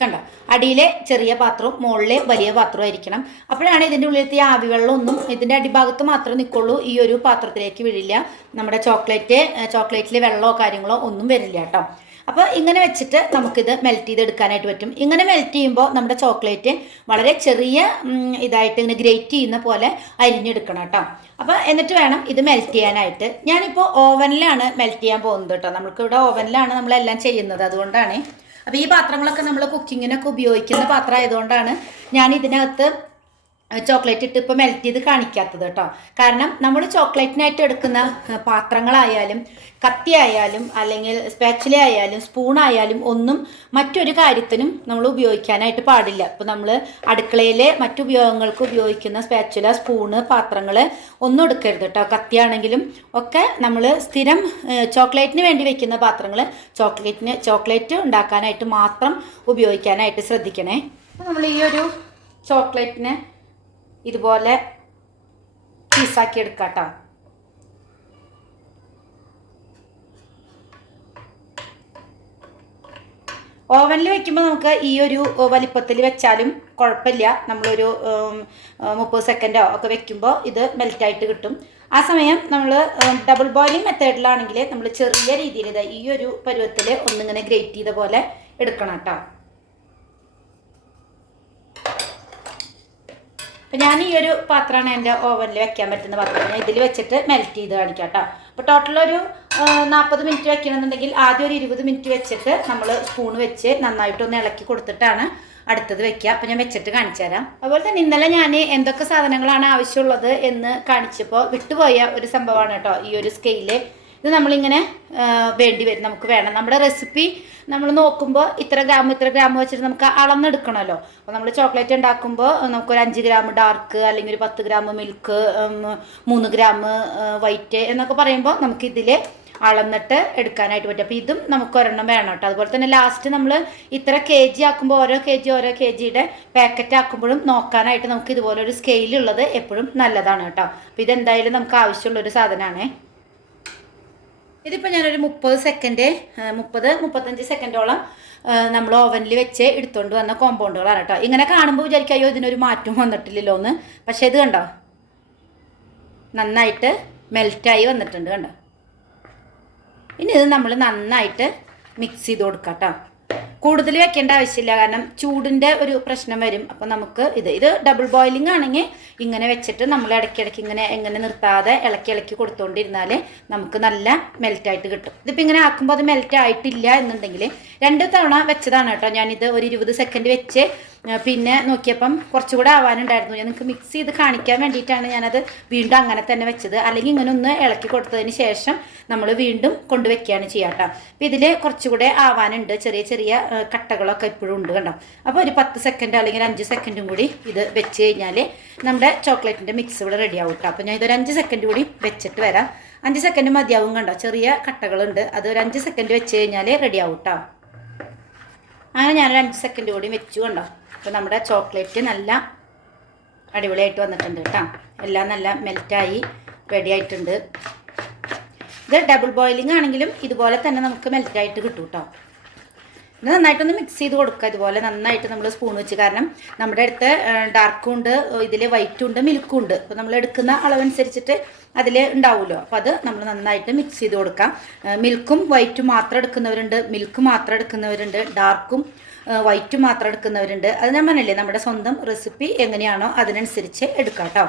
കണ്ടോ, അടിയിലെ ചെറിയ പാത്രവും മുകളിലെ വലിയ പാത്രവും ആയിരിക്കണം. അപ്പോഴാണ് ഇതിൻ്റെ ഉള്ളിലത്തെ ആവി വെള്ളമൊന്നും ഇതിൻ്റെ അടിഭാഗത്ത് മാത്രമേ നിൽക്കുള്ളൂ, ഈ ഒരു പാത്രത്തിലേക്ക് വീഴില്ല. നമ്മുടെ ചോക്ലേറ്റിൽ വെള്ളമോ കാര്യങ്ങളോ ഒന്നും വരില്ല കേട്ടോ. അപ്പോൾ ഇങ്ങനെ വെച്ചിട്ട് നമുക്കിത് മെൽറ്റ് ചെയ്തെടുക്കാനായിട്ട് പറ്റും. ഇങ്ങനെ മെൽറ്റ് ചെയ്യുമ്പോൾ നമ്മുടെ ചോക്ലേറ്റ് വളരെ ചെറിയ ഇതായിട്ട് ഇങ്ങനെ ഗ്രേറ്റ് ചെയ്യുന്ന പോലെ അരിഞ്ഞെടുക്കണം കേട്ടോ. അപ്പോൾ എന്നിട്ട് വേണം ഇത് മെൽറ്റ് ചെയ്യാനായിട്ട്. ഞാനിപ്പോൾ ഓവനിലാണ് മെൽറ്റ് ചെയ്യാൻ പോകുന്നത് കേട്ടോ. നമുക്കിവിടെ ഓവനിലാണ് നമ്മളെല്ലാം ചെയ്യുന്നത്, അതുകൊണ്ടാണ്. അപ്പോൾ ഈ പാത്രങ്ങളൊക്കെ നമ്മൾ കുക്കിങ്ങിനൊക്കെ ഉപയോഗിക്കുന്ന പാത്രം ആയതുകൊണ്ടാണ് ഞാൻ ഇതിനകത്ത് ചോക്ലേറ്റ് ഇട്ട് ഇപ്പോൾ മെൽറ്റ് ചെയ്ത് കാണിക്കാത്തത് കേട്ടോ. കാരണം നമ്മൾ ചോക്ലേറ്റിനായിട്ട് എടുക്കുന്ന പാത്രങ്ങളായാലും കത്തിയായാലും അല്ലെങ്കിൽ സ്പാച്ചുല ആയാലും സ്പൂണായാലും ഒന്നും മറ്റൊരു കാര്യത്തിനും നമ്മൾ ഉപയോഗിക്കാനായിട്ട് പാടില്ല. ഇപ്പോൾ നമ്മൾ അടുക്കളയിലെ മറ്റുപയോഗങ്ങൾക്ക് ഉപയോഗിക്കുന്ന സ്പാച്ചുല, സ്പൂണ്, പാത്രങ്ങൾ ഒന്നും എടുക്കരുത് കേട്ടോ. കത്തിയാണെങ്കിലും ഒക്കെ നമ്മൾ സ്ഥിരം ചോക്ലേറ്റിന് വേണ്ടി വെക്കുന്ന പാത്രങ്ങൾ ചോക്ലേറ്റ് ഉണ്ടാക്കാനായിട്ട് മാത്രം ഉപയോഗിക്കാനായിട്ട് ശ്രദ്ധിക്കണേ. അപ്പോൾ നമ്മൾ ഈ ഒരു ചോക്ലേറ്റിന് ഇതുപോലെ പീസാക്കി എടുക്കാം കേട്ടോ. ഓവനിൽ വെക്കുമ്പോൾ നമുക്ക് ഈ ഒരു വലിപ്പത്തിൽ വെച്ചാലും കുഴപ്പമില്ല. നമ്മളൊരു 30 സെക്കൻഡോ ഒക്കെ വെക്കുമ്പോൾ ഇത് മെൽറ്റായിട്ട് കിട്ടും. ആ സമയം നമ്മൾ ഡബിൾ ബോയിലിംഗ് മെത്തേഡിലാണെങ്കിൽ നമ്മൾ ചെറിയ രീതിയിൽ ഈ ഒരു പരുവത്തിൽ ഒന്നിങ്ങനെ ഗ്രേറ്റ് ചെയ്ത പോലെ എടുക്കണം കേട്ടോ. അപ്പം ഞാൻ ഈ ഒരു പാത്രമാണ് എൻ്റെ ഓവനിൽ വെക്കാൻ പറ്റുന്ന പാത്രം. ഞാൻ ഇതിൽ വെച്ചിട്ട് മെൽറ്റ് ചെയ്ത് കാണിക്കാം കേട്ടോ. അപ്പോൾ ടോട്ടൽ ഒരു 40 മിനിറ്റ് വെക്കണമെന്നുണ്ടെങ്കിൽ ആദ്യം ഒരു 20 മിനിറ്റ് വെച്ചിട്ട് നമ്മൾ സ്പൂൺ വെച്ച് നന്നായിട്ടൊന്ന് ഇളക്കി കൊടുത്തിട്ടാണ് അടുത്തത് വെക്കുക. അപ്പോൾ ഞാൻ വെച്ചിട്ട് കാണിച്ചു തരാം. അതുപോലെ തന്നെ ഇന്നലെ ഞാൻ എന്തൊക്കെ സാധനങ്ങളാണ് ആവശ്യമുള്ളത് എന്ന് കാണിച്ചപ്പോൾ വിട്ടുപോയ ഒരു സംഭവമാണ് കേട്ടോ ഈ ഒരു സ്കെയില്. ഇത് നമ്മളിങ്ങനെ വേണ്ടി വരും, നമുക്ക് വേണം. നമ്മുടെ റെസിപ്പി നമ്മൾ നോക്കുമ്പോൾ ഇത്ര ഗ്രാം വെച്ചിട്ട് നമുക്ക് അളന്നെടുക്കണമല്ലോ. അപ്പോൾ നമ്മൾ ചോക്ലേറ്റ് ഉണ്ടാക്കുമ്പോൾ നമുക്കൊരു 5 ഗ്രാം ഡാർക്ക്, അല്ലെങ്കിൽ ഒരു 10 ഗ്രാം മിൽക്ക്, 3 ഗ്രാം വൈറ്റ് എന്നൊക്കെ പറയുമ്പോൾ നമുക്കിതിൽ അളന്നിട്ട് എടുക്കാനായിട്ട് പറ്റും. അപ്പോൾ ഇതും നമുക്ക് ഒരെണ്ണം വേണം കേട്ടോ. അതുപോലെ തന്നെ ലാസ്റ്റ് നമ്മൾ ഇത്ര kg ആക്കുമ്പോൾ ഓരോ kgയുടെ പാക്കറ്റ് ആക്കുമ്പോഴും നോക്കാനായിട്ട് നമുക്ക് ഇതുപോലൊരു സ്കെയിലുള്ളത് എപ്പോഴും നല്ലതാണ് കേട്ടോ. അപ്പോൾ ഇതെന്തായാലും നമുക്ക് ആവശ്യമുള്ളൊരു സാധനമാണേ. ഇതിപ്പോൾ ഞാനൊരു 30-35 സെക്കൻഡോളം നമ്മൾ ഓവനിൽ വെച്ച് എടുത്തുകൊണ്ട് വന്ന കോമ്പൗണ്ടുകളാണ് കേട്ടോ. ഇങ്ങനെ കാണുമ്പോൾ വിചാരിക്കും അയ്യോ ഇതിനൊരു മാറ്റം വന്നിട്ടില്ലല്ലോ എന്ന്. പക്ഷേ ഇത് കണ്ടോ, നന്നായിട്ട് മെൽറ്റായി വന്നിട്ടുണ്ട് കണ്ടോ. ഇനി ഇത് നമ്മൾ നന്നായിട്ട് മിക്സ് ചെയ്ത് കൊടുക്കാം കേട്ടോ. കൂടുതൽ വെക്കേണ്ട ആവശ്യമില്ല, കാരണം ചൂടിൻ്റെ ഒരു പ്രശ്നം വരും. അപ്പോൾ നമുക്ക് ഇത് ഡബിൾ ബോയിലിംഗ് ആണെങ്കിൽ ഇങ്ങനെ വെച്ചിട്ട് നമ്മൾ ഇടയ്ക്കിടയ്ക്ക് എങ്ങനെ നിർത്താതെ ഇളക്കി കൊടുത്തുകൊണ്ടിരുന്നാൽ നമുക്ക് നല്ല മെൽറ്റായിട്ട് കിട്ടും. ഇതിപ്പോൾ ഇങ്ങനെ ആക്കുമ്പോൾ അത് മെൽറ്റ് ആയിട്ടില്ല എന്നുണ്ടെങ്കിൽ 2 തവണ വെച്ചതാണ് കേട്ടോ ഞാനിത്. ഒരു 20 സെക്കൻഡ് വെച്ച് പിന്നെ നോക്കിയപ്പം കുറച്ചുകൂടെ ആവാനുണ്ടായിരുന്നു. ഞാൻ നിങ്ങൾക്ക് മിക്സ് ചെയ്ത് കാണിക്കാൻ വേണ്ടിയിട്ടാണ് ഞാനത് വീണ്ടും അങ്ങനെ തന്നെ വെച്ചത്. അല്ലെങ്കിൽ ഇങ്ങനെ ഒന്ന് ഇളക്കി കൊടുത്തതിന് ശേഷം നമ്മൾ വീണ്ടും കൊണ്ടുവയ്ക്കുകയാണ് ചെയ്യുക കേട്ടോ. അപ്പോൾ ഇതിൽ കുറച്ചുകൂടെ ആവാനുണ്ട്, ചെറിയ കട്ടകളൊക്കെ ഇപ്പോഴും ഉണ്ട് കണ്ടോ. അപ്പോൾ ഒരു 10 സെക്കൻഡ് അല്ലെങ്കിൽ 5 സെക്കൻഡും കൂടി ഇത് വെച്ച് കഴിഞ്ഞാൽ നമ്മുടെ ചോക്ലേറ്റിൻ്റെ മിക്സ് ഇവിടെ റെഡി ആവും കേട്ടോ. അപ്പോൾ ഞാൻ ഇതൊരു 5 സെക്കൻഡ് കൂടി വെച്ചിട്ട് വരാം. 5 സെക്കൻഡ് മതിയാവും കണ്ടോ, ചെറിയ കട്ടകളുണ്ട്. അത് ഒരു 5 സെക്കൻഡ് വെച്ച് കഴിഞ്ഞാൽ റെഡി ആവും കേട്ടോ. അങ്ങനെ ഞാനൊരു 5 സെക്കൻഡ് കൂടി വെച്ചു കണ്ടോ. അപ്പോൾ നമ്മുടെ ചോക്ലേറ്റ് നല്ല അടിപൊളിയായിട്ട് വന്നിട്ടുണ്ട് കേട്ടോ. എല്ലാം നല്ല മെൽറ്റായി റെഡി ആയിട്ടുണ്ട്. ഇത് ഡബിൾ ബോയിലിംഗ് ആണെങ്കിലും ഇതുപോലെ തന്നെ നമുക്ക് മെൽറ്റായിട്ട് കിട്ടും കേട്ടോ. ഇത് നന്നായിട്ടൊന്ന് മിക്സ് ചെയ്ത് കൊടുക്കുക ഇതുപോലെ നന്നായിട്ട് നമ്മൾ സ്പൂൺ വെച്ച്. കാരണം നമ്മുടെ അടുത്ത് ഡാർക്കും ഉണ്ട്, ഇതിൽ വൈറ്റും ഉണ്ട്, മിൽക്കും ഉണ്ട്. അപ്പോൾ നമ്മൾ എടുക്കുന്ന അളവനുസരിച്ചിട്ട് അതിൽ ഉണ്ടാവുമല്ലോ. അപ്പോൾ അത് നമ്മൾ നന്നായിട്ട് മിക്സ് ചെയ്ത് കൊടുക്കാം. മിൽക്കും വൈറ്റും മാത്രം എടുക്കുന്നവരുണ്ട്, മിൽക്ക് മാത്രം എടുക്കുന്നവരുണ്ട്, ഡാർക്കും വൈറ്റും മാത്രം എടുക്കുന്നവരുണ്ട്. അത് ഞാൻ പറഞ്ഞില്ലേ, നമ്മുടെ സ്വന്തം റെസിപ്പി എങ്ങനെയാണോ അതിനനുസരിച്ച് എടുക്കാം കേട്ടോ.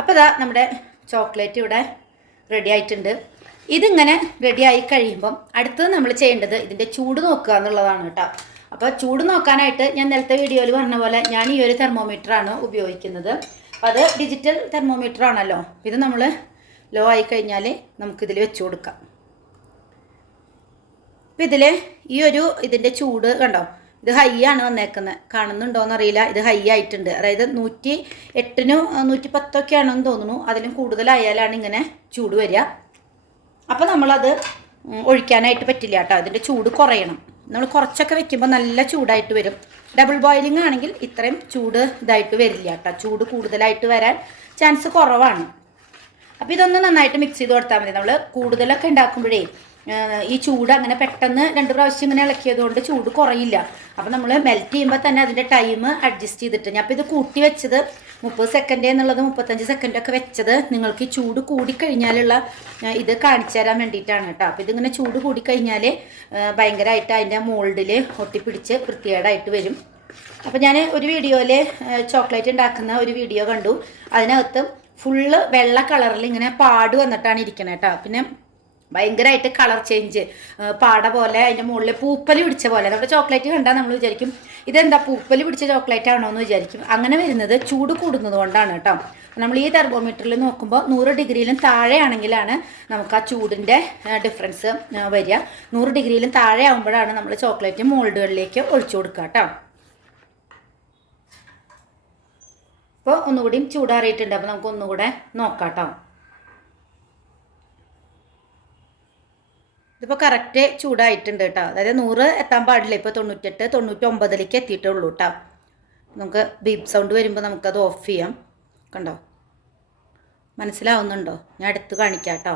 അപ്പോൾ ഇതാ നമ്മുടെ ചോക്ലേറ്റ് ഇവിടെ റെഡി ആയിട്ടുണ്ട്. ഇതിങ്ങനെ റെഡി ആയി കഴിയുമ്പം അടുത്തത് നമ്മൾ ചെയ്യേണ്ടത് ഇതിൻ്റെ ചൂട് നോക്കുക എന്നുള്ളതാണ് കേട്ടോ. അപ്പോൾ ചൂട് നോക്കാനായിട്ട് ഞാൻ നേരത്തെ വീഡിയോയിൽ പറഞ്ഞ പോലെ ഞാൻ ഈ ഒരു തെർമോമീറ്ററാണ് ഉപയോഗിക്കുന്നത്. അപ്പോൾ അത് ഡിജിറ്റൽ തെർമോമീറ്റർ ആണല്ലോ. ഇത് നമ്മൾ ലോ ആയി കഴിഞ്ഞാൽ നമുക്കിതിൽ വെച്ച് കൊടുക്കാം. അപ്പോൾ ഇതിൽ ഇതിൻ്റെ ചൂട് കണ്ടോ, ഇത് ഹൈ ആണ് വന്നേക്കുന്നത്. കാണുന്നുണ്ടോയെന്നറിയില്ല, ഇത് ഹൈ ആയിട്ടുണ്ട്. അതായത് 108 110 ആണെന്ന് തോന്നുന്നു. അതിലും കൂടുതലായാലാണ് ഇങ്ങനെ ചൂട് വരിക. അപ്പോൾ നമ്മളത് ഒഴിക്കാനായിട്ട് പറ്റില്ല കേട്ടോ. അതിൻ്റെ ചൂട് കുറയണം. നമ്മൾ കുറച്ചൊക്കെ വെക്കുമ്പോൾ നല്ല ചൂടായിട്ട് വരും. ഡബിൾ ബോയിലിംഗ് ആണെങ്കിൽ ഇത്രയും ചൂട് ഇതായിട്ട് വരില്ല കേട്ടോ. ചൂട് കൂടുതലായിട്ട് വരാൻ ചാൻസ് കുറവാണ്. അപ്പോൾ ഇതൊന്ന് നന്നായിട്ട് മിക്സ് ചെയ്ത് കൊടുത്താൽ മതി. നമ്മൾ കൂടുതലൊക്കെ ഉണ്ടാക്കുമ്പോഴേ ഈ ചൂട് അങ്ങനെ പെട്ടെന്ന് 2 പ്രാവശ്യം ഇങ്ങനെ ഇളക്കിയതുകൊണ്ട് ചൂട് കുറയില്ല. അപ്പോൾ നമ്മൾ മെൽറ്റ് ചെയ്യുമ്പോൾ തന്നെ അതിൻ്റെ ടൈം അഡ്ജസ്റ്റ് ചെയ്തിട്ട് ഞാൻ അപ്പോൾ ഇത് കൂട്ടി വെച്ചത് 30 സെക്കൻഡ് എന്നുള്ളത് 35 സെക്കൻഡൊക്കെ വെച്ചത് നിങ്ങൾക്ക് ഈ ചൂട് കൂടിക്കഴിഞ്ഞാലുള്ള ഇത് കാണിച്ചു തരാൻ വേണ്ടിയിട്ടാണ് കേട്ടോ. അപ്പോൾ ഇതിങ്ങനെ ചൂട് കൂടിക്കഴിഞ്ഞാൽ ഭയങ്കരമായിട്ട് അതിൻ്റെ മോൾഡിൽ ഒട്ടിപ്പിടിച്ച് വൃത്തികേടായിട്ട് വരും. അപ്പോൾ ഞാൻ ഒരു വീഡിയോയിൽ ചോക്ലേറ്റ് ഉണ്ടാക്കുന്ന ഒരു വീഡിയോ കണ്ടു. അതിനകത്ത് ഫുള്ള് വെള്ള കളറിൽ ഇങ്ങനെ പാട് വന്നിട്ടാണ് ഇരിക്കുന്നത് കേട്ടോ. പിന്നെ ഭയങ്കരമായിട്ട് കളർ ചേഞ്ച്, പാട പോലെ അതിൻ്റെ മുകളിൽ പൂപ്പൽ പിടിച്ച പോലെ. നമ്മുടെ ചോക്ലേറ്റ് കണ്ടാൽ നമ്മൾ വിചാരിക്കും ഇതെന്താ പൂപ്പൽ പിടിച്ച ചോക്ലേറ്റ് ആണോ എന്ന് വിചാരിക്കും. അങ്ങനെ വരുന്നത് ചൂട് കൂടുന്നത് കൊണ്ടാണ് കേട്ടോ. നമ്മൾ ഈ തെർമോമീറ്ററിൽ നോക്കുമ്പോൾ 100 ഡിഗ്രിയിലും താഴെയാണെങ്കിലാണ് നമുക്ക് ആ ചൂടിൻ്റെ ഡിഫറൻസ് വരിക. 100 ഡിഗ്രിയിലും താഴെ ആകുമ്പോഴാണ് നമ്മൾ ചോക്ലേറ്റ് മോൾഡുകളിലേക്ക് ഒഴിച്ചു കൊടുക്കുക കേട്ടോ. അപ്പോൾ ഒന്നുകൂടിയും ചൂടാറിയിട്ടുണ്ട്. അപ്പോൾ നമുക്ക് ഒന്നുകൂടെ നോക്കാം കേട്ടോ. ഇതിപ്പോൾ കറക്റ്റ് ചൂടായിട്ടുണ്ട് കേട്ടോ. അതായത് 100 എത്താൻ പാടില്ല. ഇപ്പോൾ 98 99 എത്തിയിട്ടുള്ളൂ കേട്ടോ. നമുക്ക് ബീപ്പ് സൗണ്ട് വരുമ്പോൾ നമുക്കത് ഓഫ് ചെയ്യാം. കണ്ടോ, മനസ്സിലാവുന്നുണ്ടോ? ഞാൻ അടുത്ത് കാണിക്കാം കേട്ടോ.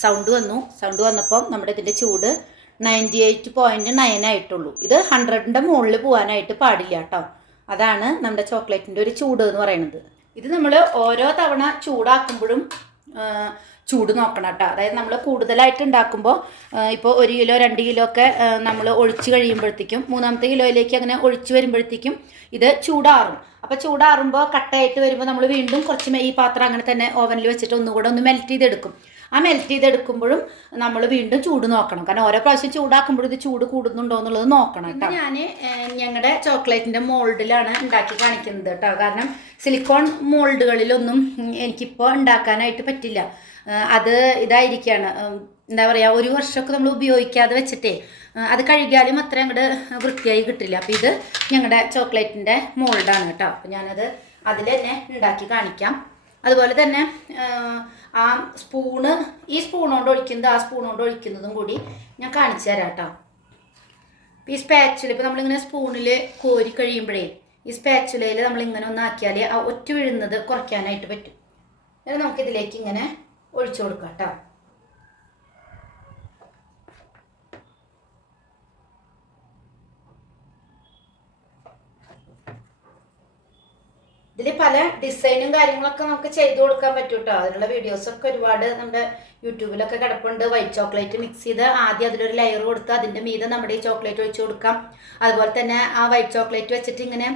സൗണ്ട് വന്നു. സൗണ്ട് വന്നപ്പോൾ നമ്മുടെ ഇതിൻ്റെ ചൂട് 98.9 ആയിട്ടുള്ളൂ. ഇത് 100ൻ്റെ മുകളിൽ പോകാനായിട്ട് പാടില്ല കേട്ടോ. അതാണ് നമ്മുടെ ചോക്ലേറ്റിൻ്റെ ഒരു ചൂട് എന്ന് പറയുന്നത്. ഇത് നമ്മൾ ഓരോ തവണ ചൂടാക്കുമ്പോഴും ചൂട് നോക്കണം കേട്ടോ. അതായത് നമ്മൾ കൂടുതലായിട്ട് ഉണ്ടാക്കുമ്പോൾ ഇപ്പോൾ 1 കിലോ 2 കിലോ ഒക്കെ നമ്മൾ ഒഴിച്ച് കഴിയുമ്പോഴത്തേക്കും 3ാമത്തെ കിലോയിലേക്ക് അങ്ങനെ ഒഴിച്ച് വരുമ്പോഴത്തേക്കും ഇത് ചൂടാറും. അപ്പോൾ ചൂടാറുമ്പോൾ കട്ടയായിട്ട് വരുമ്പോൾ നമ്മൾ വീണ്ടും കുറച്ച് ഈ പാത്രം അങ്ങനെ തന്നെ ഓവനിൽ വെച്ചിട്ട് ഒന്നുകൂടെ ഒന്ന് മെൽറ്റ് ചെയ്തെടുക്കും. ആ മെൽറ്റ് ചെയ്തെടുക്കുമ്പോഴും നമ്മൾ വീണ്ടും ചൂട് നോക്കണം. കാരണം ഓരോ പ്രാവശ്യം ചൂടാക്കുമ്പോഴും ഇത് ചൂട് കൂടുന്നുണ്ടോ എന്നുള്ളത് നോക്കണം കേട്ടോ. ഞാൻ ഞങ്ങളുടെ ചോക്ലേറ്റിൻ്റെ മോൾഡിലാണ് ഉണ്ടാക്കി കാണിക്കുന്നത് കേട്ടോ. കാരണം സിലിക്കോൺ മോൾഡുകളിലൊന്നും എനിക്കിപ്പോൾ ഉണ്ടാക്കാനായിട്ട് പറ്റില്ല. അത് ഇതായിരിക്കുകയാണ്, എന്താ പറയുക, 1 വർഷമൊക്കെ നമ്മൾ ഉപയോഗിക്കാതെ വെച്ചിട്ടേ അത് കഴുകിയാലും അത്ര അങ്ങോട്ട് വൃത്തിയായി കിട്ടില്ല. അപ്പോൾ ഇത് ഞങ്ങളുടെ ചോക്ലേറ്റിൻ്റെ മോൾഡാണ് കേട്ടോ. അപ്പോൾ ഞാനത് അതിൽ തന്നെ ഉണ്ടാക്കി കാണിക്കാം. അതുപോലെ തന്നെ ആ സ്പൂണ്, ഈ സ്പൂൺ കൊണ്ട് ഒഴിക്കുന്നത് ആ സ്പൂൺ കൊണ്ട് ഒഴിക്കുന്നതും കൂടി ഞാൻ കാണിച്ചു തരാം കേട്ടോ. ഈ സ്പാച്ചുല ഇപ്പോൾ നമ്മളിങ്ങനെ സ്പൂണിൽ കോരി കഴിയുമ്പോഴേ ഈ സ്പാച്ചുലയിൽ നമ്മളിങ്ങനെ ഒന്ന് ആക്കിയാൽ ആ ഒറ്റ വീഴുന്നത് കുറയ്ക്കാനായിട്ട് പറ്റും. എന്നിട്ട് നമുക്കിതിലേക്ക് ഇങ്ങനെ ഒഴിച്ചു കൊടുക്കാം കേട്ടോ. ഇതിൽ പല ഡിസൈനും കാര്യങ്ങളൊക്കെ നമുക്ക് ചെയ്ത് കൊടുക്കാൻ പറ്റും കേട്ടോ. അതിനുള്ള വീഡിയോസൊക്കെ ഒരുപാട് നമ്മുടെ യൂട്യൂബിലൊക്കെ കിടപ്പുണ്ട്. വൈറ്റ് ചോക്ലേറ്റ് മിക്സ് ചെയ്ത് ആദ്യം അതിലൊരു ലെയർ കൊടുത്ത് അതിൻ്റെ മീതെ നമ്മുടെ ഈ ചോക്ലേറ്റ് ഒഴിച്ച് കൊടുക്കാം. അതുപോലെ തന്നെ ആ വൈറ്റ് ചോക്ലേറ്റ് വെച്ചിട്ട് ഇങ്ങനെ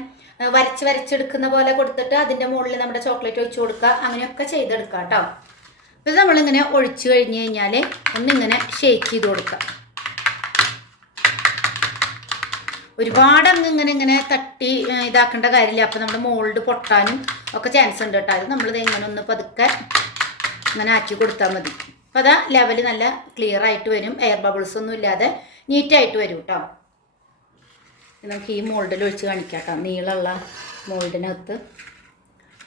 വരച്ചെടുക്കുന്ന പോലെ കൊടുത്തിട്ട് അതിൻ്റെ മുകളിൽ നമ്മുടെ ചോക്ലേറ്റ് ഒഴിച്ച് കൊടുക്കുക. അങ്ങനെയൊക്കെ ചെയ്തെടുക്കാം കേട്ടോ. അപ്പോൾ ഇത് നമ്മളിങ്ങനെ ഒഴിച്ചു കഴിഞ്ഞ് കഴിഞ്ഞാൽ ഒന്നിങ്ങനെ ഷേക്ക് ചെയ്ത് കൊടുക്കാം. ഒരുപാട് ഇങ്ങനെ തട്ടി ഇതാക്കേണ്ട കാര്യമില്ല. അപ്പോൾ നമ്മുടെ മോൾഡ് പൊട്ടാനും ഒക്കെ ചാൻസ് ഉണ്ട് കേട്ടോ. അത് നമ്മളിത് ഇങ്ങനെ ഒന്ന് പതുക്കെ ഇങ്ങനെ ആക്കി കൊടുത്താൽ മതി. അപ്പോൾ അതാ ലെവൽ നല്ല ക്ലിയർ ആയിട്ട് വരും. എയർ ബബിൾസ് ഒന്നും ഇല്ലാതെ നീറ്റായിട്ട് വരും കേട്ടോ. നമുക്ക് ഈ മോൾഡിൽ ഒഴിച്ച് കാണിക്കാം കേട്ടോ. നീളമുള്ള മോൾഡിനകത്ത്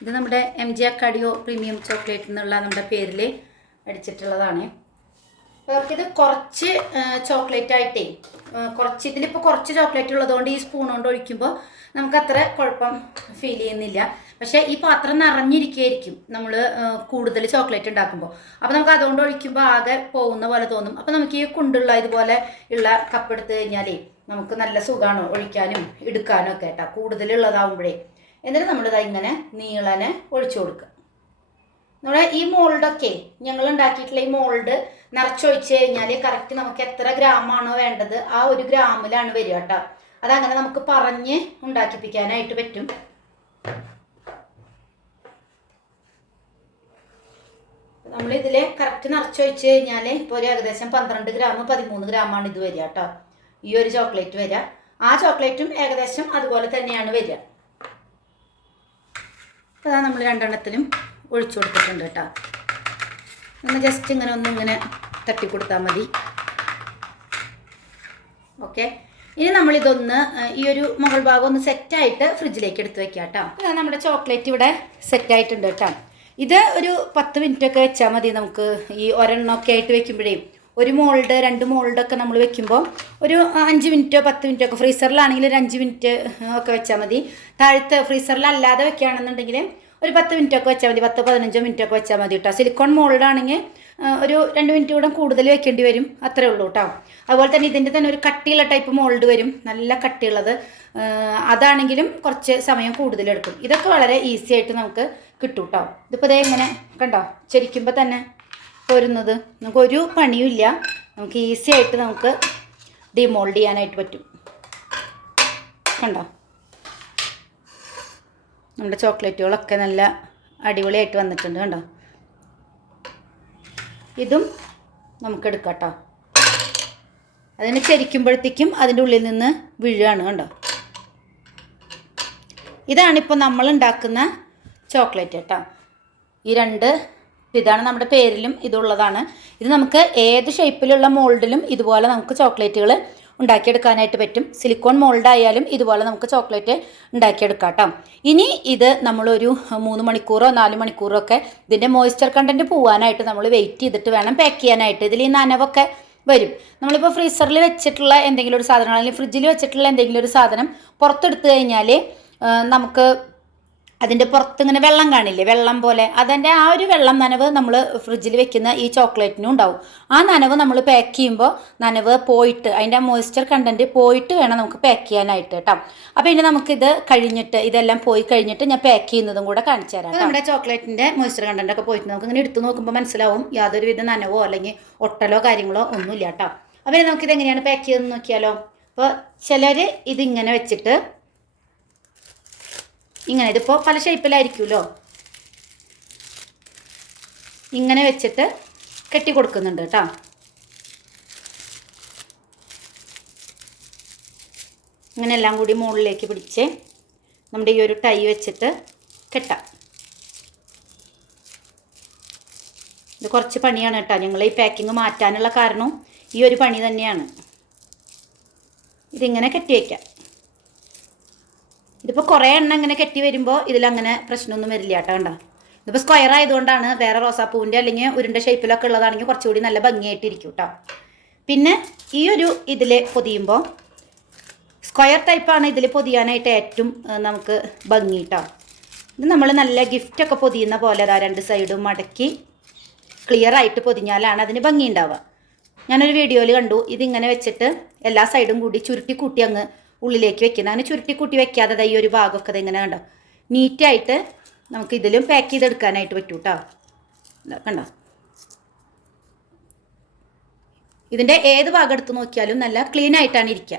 ഇത് നമ്മുടെ MG അക്കാഡിയോ പ്രീമിയം ചോക്ലേറ്റ് എന്നുള്ള നമ്മുടെ പേരിൽ അടിച്ചിട്ടുള്ളതാണ്. അവർക്കിത് കുറച്ച് ചോക്ലേറ്റ് ആയിട്ടേ ഇതിലിപ്പോൾ കുറച്ച് ചോക്ലേറ്റ് ഉള്ളതുകൊണ്ട് ഈ സ്പൂൺ കൊണ്ട് ഒഴിക്കുമ്പോൾ നമുക്കത്ര കുഴപ്പം ഫീൽ ചെയ്യുന്നില്ല. പക്ഷേ ഈ പാത്രം നിറഞ്ഞിരിക്കുകയായിരിക്കും നമ്മൾ കൂടുതൽ ചോക്ലേറ്റ് ഉണ്ടാക്കുമ്പോൾ. അപ്പോൾ നമുക്ക് അതുകൊണ്ട് ഒഴിക്കുമ്പോൾ ആകെ പോകുന്ന പോലെ തോന്നും. അപ്പോൾ നമുക്ക് ഈ കുണ്ടുള്ള ഇതുപോലെ ഉള്ള കപ്പ് എടുത്ത് കഴിഞ്ഞാലേ നമുക്ക് നല്ല സുഖമാണ് ഒഴിക്കാനും എടുക്കാനും ഒക്കെ കേട്ടോ. കൂടുതലുള്ളതാവുമ്പോഴേ എന്നിട്ട് നമ്മളിത് ഇങ്ങനെ നീളനെ ഒഴിച്ചു കൊടുക്കുക. നമ്മുടെ ഈ മോൾഡൊക്കെ ഞങ്ങൾ ഉണ്ടാക്കിയിട്ടുള്ള ഈ മോൾഡ് നിറച്ചൊഴിച്ച് കഴിഞ്ഞാൽ കറക്റ്റ് നമുക്ക് എത്ര ഗ്രാമാണോ വേണ്ടത് ആ ഒരു ഗ്രാമിലാണ് വരിക കേട്ടോ. അതങ്ങനെ നമുക്ക് പറഞ്ഞ് ഉണ്ടാക്കിപ്പിക്കാനായിട്ട് പറ്റും. നമ്മളിതിൽ കറക്റ്റ് നിറച്ചൊഴിച്ച് കഴിഞ്ഞാൽ ഇപ്പോൾ ഒരു ഏകദേശം 12 ഗ്രാം 13 ഗ്രാമാണ് ഇത് വരിക കേട്ടോ. ഈ ഒരു ചോക്ലേറ്റ് വരിക. ആ ചോക്ലേറ്റും ഏകദേശം അതുപോലെ തന്നെയാണ് വരിക. അപ്പോൾ അതാ നമ്മൾ രണ്ടെണ്ണത്തിലും ഒഴിച്ചു കൊടുത്തിട്ടുണ്ട് കേട്ടോ. ഒന്ന് ജസ്റ്റ് ഇങ്ങനെ തട്ടിക്കൊടുത്താൽ മതി. ഓക്കെ, ഇനി നമ്മളിതൊന്ന് ഈ ഒരു മുകൾ ഭാഗം ഒന്ന് സെറ്റായിട്ട് ഫ്രിഡ്ജിലേക്ക് എടുത്ത് വെക്കാം കേട്ടോ. നമ്മുടെ ചോക്ലേറ്റ് ഇവിടെ സെറ്റായിട്ടുണ്ട് കേട്ടോ. ഇത് ഒരു 10 മിനിറ്റൊക്കെ വെച്ചാൽ മതി. നമുക്ക് ഈ ഒരെണ്ണമൊക്കെ ആയിട്ട് വെക്കുമ്പോഴേ ഒരു മോൾഡ് 2 മോൾഡൊക്കെ നമ്മൾ വെക്കുമ്പോൾ ഒരു 5 മിനിറ്റോ 10 മിനിറ്റോ ഒക്കെ, ഫ്രീസറിലാണെങ്കിൽ ഒരു 5 മിനിറ്റ് ഒക്കെ വെച്ചാൽ മതി. താഴത്തെ ഫ്രീസറിലല്ലാതെ വെക്കുകയാണെന്നുണ്ടെങ്കിൽ ഒരു 10 മിനിറ്റൊക്കെ വെച്ചാൽ മതി. 10-15 മിനിറ്റൊക്കെ വെച്ചാൽ മതി കേട്ടോ. സിലിക്കോൺ മോൾഡാണെങ്കിൽ ഒരു 2 മിനിറ്റ് കൂടെ കൂടുതൽ വെക്കേണ്ടി വരും. അത്രേ ഉള്ളൂ കേട്ടോ. അതുപോലെ തന്നെ ഇതിൻ്റെ തന്നെ ഒരു കട്ടിയുള്ള ടൈപ്പ് മോൾഡ് വരും, നല്ല കട്ടിയുള്ളത്. അതാണെങ്കിലും കുറച്ച് സമയം കൂടുതലെടുക്കും. ഇതൊക്കെ വളരെ ഈസി ആയിട്ട് നമുക്ക് കിട്ടും കേട്ടോ. ഇതിപ്പോൾ ഇതേ ഇങ്ങനെ കണ്ടോ ചരിക്കുമ്പോൾ തന്നെ പോരുന്നത്. നമുക്കൊരു പണിയും ഇല്ല. നമുക്ക് ഈസി ആയിട്ട് നമുക്ക് ഡിമോൾഡ് ചെയ്യാനായിട്ട് പറ്റും. കണ്ടോ നമ്മുടെ ചോക്ലേറ്റുകളൊക്കെ നല്ല അടിപൊളിയായിട്ട് വന്നിട്ടുണ്ട്. കണ്ടോ, ഇതും നമുക്ക് എടുക്കാം കേട്ടോ. അതിന് ചരിക്കുമ്പോഴത്തേക്കും അതിൻ്റെ ഉള്ളിൽ നിന്ന് വീഴുകയാണ്. കണ്ടോ, ഇതാണിപ്പോൾ നമ്മൾ ഉണ്ടാക്കുന്ന ചോക്ലേറ്റ് കേട്ടോ. ഈ 2 ഇതാണ് നമ്മുടെ പേരിലും ഇതുള്ളതാണ്. ഇത് നമുക്ക് ഏത് ഷേപ്പിലുള്ള മോൾഡിലും ഇതുപോലെ നമുക്ക് ചോക്ലേറ്റുകൾ ഉണ്ടാക്കിയെടുക്കാനായിട്ട് പറ്റും. സിലിക്കോൺ മോൾഡ് ആയാലും ഇതുപോലെ നമുക്ക് ചോക്ലേറ്റ് ഉണ്ടാക്കിയെടുക്കാം കേട്ടോ. ഇനി ഇത് നമ്മളൊരു 3 മണിക്കൂറോ 4 മണിക്കൂറോ ഒക്കെ ഇതിൻ്റെ മോയ്സ്ചർ കണ്ടൻറ്റ് പോകാനായിട്ട് നമ്മൾ വെയിറ്റ് ചെയ്തിട്ട് വേണം പാക്ക് ചെയ്യാനായിട്ട്. ഇതിൽ ഈ നനവൊക്കെ വരും. നമ്മളിപ്പോൾ ഫ്രീസറിൽ വെച്ചിട്ടുള്ള എന്തെങ്കിലും ഒരു സാധനം അല്ലെങ്കിൽ ഫ്രിഡ്ജിൽ വെച്ചിട്ടുള്ള എന്തെങ്കിലും ഒരു സാധനം പുറത്തെടുത്ത് കഴിഞ്ഞാൽ നമുക്ക് അതിൻ്റെ പുറത്ത് ഇങ്ങനെ വെള്ളം കാണില്ലേ, വെള്ളം പോലെ, അതിൻ്റെ ആ ഒരു വെള്ളം നനവ് നമ്മൾ ഫ്രിഡ്ജിൽ വെക്കുന്ന ഈ ചോക്ലേറ്റിനും ഉണ്ടാവും. ആ നനവ് നമ്മൾ പാക്ക് ചെയ്യുമ്പോൾ നനവ് പോയിട്ട് അതിൻ്റെ മോയ്സ്ചർ കണ്ടൻറ്റ് പോയിട്ട് വേണം നമുക്ക് പാക്ക് ചെയ്യാനായിട്ട് കേട്ടോ. അപ്പോൾ ഇനി നമുക്കിത് കഴിഞ്ഞിട്ട് ഇതെല്ലാം പോയി കഴിഞ്ഞിട്ട് ഞാൻ പാക്ക് ചെയ്യുന്നതും കൂടെ കാണിച്ചു തരാം. നമ്മുടെ ചോക്ലേറ്റിൻ്റെ മോയ്സ്ചർ കണ്ടൻ്റ് ഒക്കെ പോയിട്ട് നമുക്ക് ഇങ്ങനെ എടുത്ത് നോക്കുമ്പോൾ മനസ്സിലാവും യാതൊരു വിധ നനവോ അല്ലെങ്കിൽ ഒട്ടലോ കാര്യങ്ങളോ ഒന്നുമില്ല കേട്ടോ. അപ്പോൾ നമുക്കിത് എങ്ങനെയാണ് പാക്ക് ചെയ്തെന്ന് നോക്കിയാലോ. അപ്പോൾ ചിലർ ഇതിങ്ങനെ വെച്ചിട്ട് ഇങ്ങനെ, ഇതിപ്പോൾ പല ഷേപ്പിലായിരിക്കുമല്ലോ, ഇങ്ങനെ വെച്ചിട്ട് കെട്ടി കൊടുക്കുന്നുണ്ട് കേട്ടോ. ഇങ്ങനെ എല്ലാം കൂടി മുകളിലേക്ക് പിടിച്ച് നമ്മുടെ ഈ ഒരു ടൈ വെച്ചിട്ട് കെട്ടാം. ഇത് കുറച്ച് പണിയാണ് കേട്ടോ. ഞങ്ങൾ ഈ പാക്കിങ് മാറ്റാനുള്ള കാരണം ഈ ഒരു പണി തന്നെയാണ്. ഇതിങ്ങനെ കെട്ടി വയ്ക്കാം. ഇതിപ്പോൾ കുറേ എണ്ണം ഇങ്ങനെ കെട്ടി വരുമ്പോൾ ഇതിലങ്ങനെ പ്രശ്നമൊന്നും വരില്ല കേട്ടോ. കണ്ടോ, ഇതിപ്പോൾ സ്ക്വയർ ആയതുകൊണ്ടാണ്. വേറെ റോസാപ്പൂവിൻ്റെ അല്ലെങ്കിൽ ഉരുണ്ട ഷേപ്പിലൊക്കെ ഉള്ളതാണെങ്കിൽ കുറച്ചുകൂടി നല്ല ഭംഗിയായിട്ടിരിക്കും കേട്ടോ. പിന്നെ ഈ ഒരു ഇതിൽ പൊതിയുമ്പോൾ സ്ക്വയർ ടൈപ്പാണ് ഇതിൽ പൊതിയാനായിട്ട് ഏറ്റവും നമുക്ക് ഭംഗി കേട്ടോ. ഇത് നമ്മൾ നല്ല ഗിഫ്റ്റൊക്കെ പൊതിയുന്ന പോലെ 2 സൈഡും മടക്കി ക്ലിയർ ആയിട്ട് പൊതിഞ്ഞാലാണ് അതിന് ഭംഗി ഉണ്ടാവുക. ഞാനൊരു വീഡിയോയിൽ കണ്ടു, ഇതിങ്ങനെ വെച്ചിട്ട് എല്ലാ സൈഡും കൂടി ചുരുട്ടി കൂട്ടി അങ്ങ് ഉള്ളിലേക്ക് വെക്കുന്നത്. അങ്ങനെ ചുരുട്ടി കൂട്ടി വെക്കാതെ ഈ ഒരു ഭാഗമൊക്കെ ഇങ്ങനെ കണ്ടോ നീറ്റായിട്ട് നമുക്ക് ഇതിലും പാക്ക് ചെയ്തെടുക്കാനായിട്ട് പറ്റും കേട്ടോ. കണ്ടോ, ഇതിൻ്റെ ഏത് ഭാഗം എടുത്ത് നോക്കിയാലും നല്ല ക്ലീൻ ആയിട്ടാണ് ഇരിക്കുക.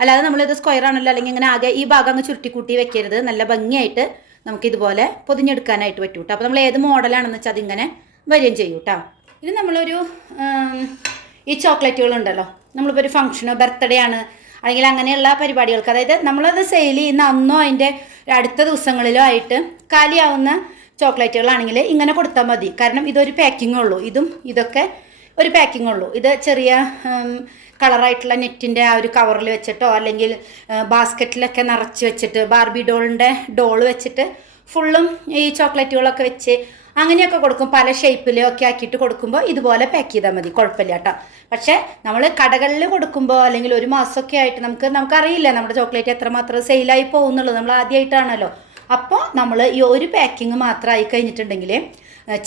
അല്ലാതെ നമ്മളിത് സ്ക്വയർ ആണല്ലോ അല്ലെങ്കിൽ ഇങ്ങനെ ആകെ ഈ ഭാഗം അങ്ങ് ചുരുട്ടിക്കൂട്ടി വെക്കരുത്. നല്ല ഭംഗിയായിട്ട് നമുക്കിതുപോലെ പൊതിഞ്ഞെടുക്കാനായിട്ട് പറ്റും കേട്ടോ. അപ്പോൾ നമ്മൾ ഏത് മോഡലാണെന്ന് വെച്ചാൽ അതിങ്ങനെ വരികയും ചെയ്യും കേട്ടോ. ഇത് നമ്മളൊരു ഈ ചോക്ലേറ്റുകളുണ്ടല്ലോ, നമ്മളിപ്പോൾ ഒരു ഫംഗ്ഷനോ ബർത്ത്ഡേ ആണ് അല്ലെങ്കിൽ അങ്ങനെയുള്ള പരിപാടികൾക്ക്, അതായത് നമ്മളത് സെയിൽ ചെയ്യുന്ന അന്നോ അതിൻ്റെ അടുത്ത ദിവസങ്ങളിലോ ആയിട്ട് കാലിയാവുന്ന ചോക്ലേറ്റുകളാണെങ്കിൽ ഇങ്ങനെ കൊടുത്താൽ മതി. കാരണം ഇതൊരു പാക്കിംഗ് ഉള്ളൂ, ഇതൊക്കെ ഒരു പാക്കിംഗ് ഉള്ളൂ. ഇത് ചെറിയ കളറായിട്ടുള്ള നെറ്റിൻ്റെ ആ ഒരു കവറിൽ വെച്ചിട്ടോ അല്ലെങ്കിൽ ബാസ്ക്കറ്റിലൊക്കെ നിറച്ച് വെച്ചിട്ട് ബാർബി ഡോള് വെച്ചിട്ട് ഫുള്ളും ഈ ചോക്ലേറ്റുകളൊക്കെ വെച്ച് അങ്ങനെയൊക്കെ കൊടുക്കും. പല ഷേപ്പിലൊക്കെ ആക്കിയിട്ട് കൊടുക്കുമ്പോൾ ഇതുപോലെ പാക്ക് ചെയ്താൽ മതി, കുഴപ്പമില്ല കേട്ടോ. പക്ഷേ നമ്മൾ കടകളിൽ കൊടുക്കുമ്പോൾ അല്ലെങ്കിൽ ഒരു മാസമൊക്കെ ആയിട്ട് നമുക്കറിയില്ല നമ്മുടെ ചോക്ലേറ്റ് എത്രമാത്രം സെയിലായി പോകുന്നുള്ളത്, നമ്മൾ ആദ്യമായിട്ടാണല്ലോ. അപ്പോൾ നമ്മൾ ഈ ഒരു പാക്കിങ് മാത്രമായി കഴിഞ്ഞിട്ടുണ്ടെങ്കിൽ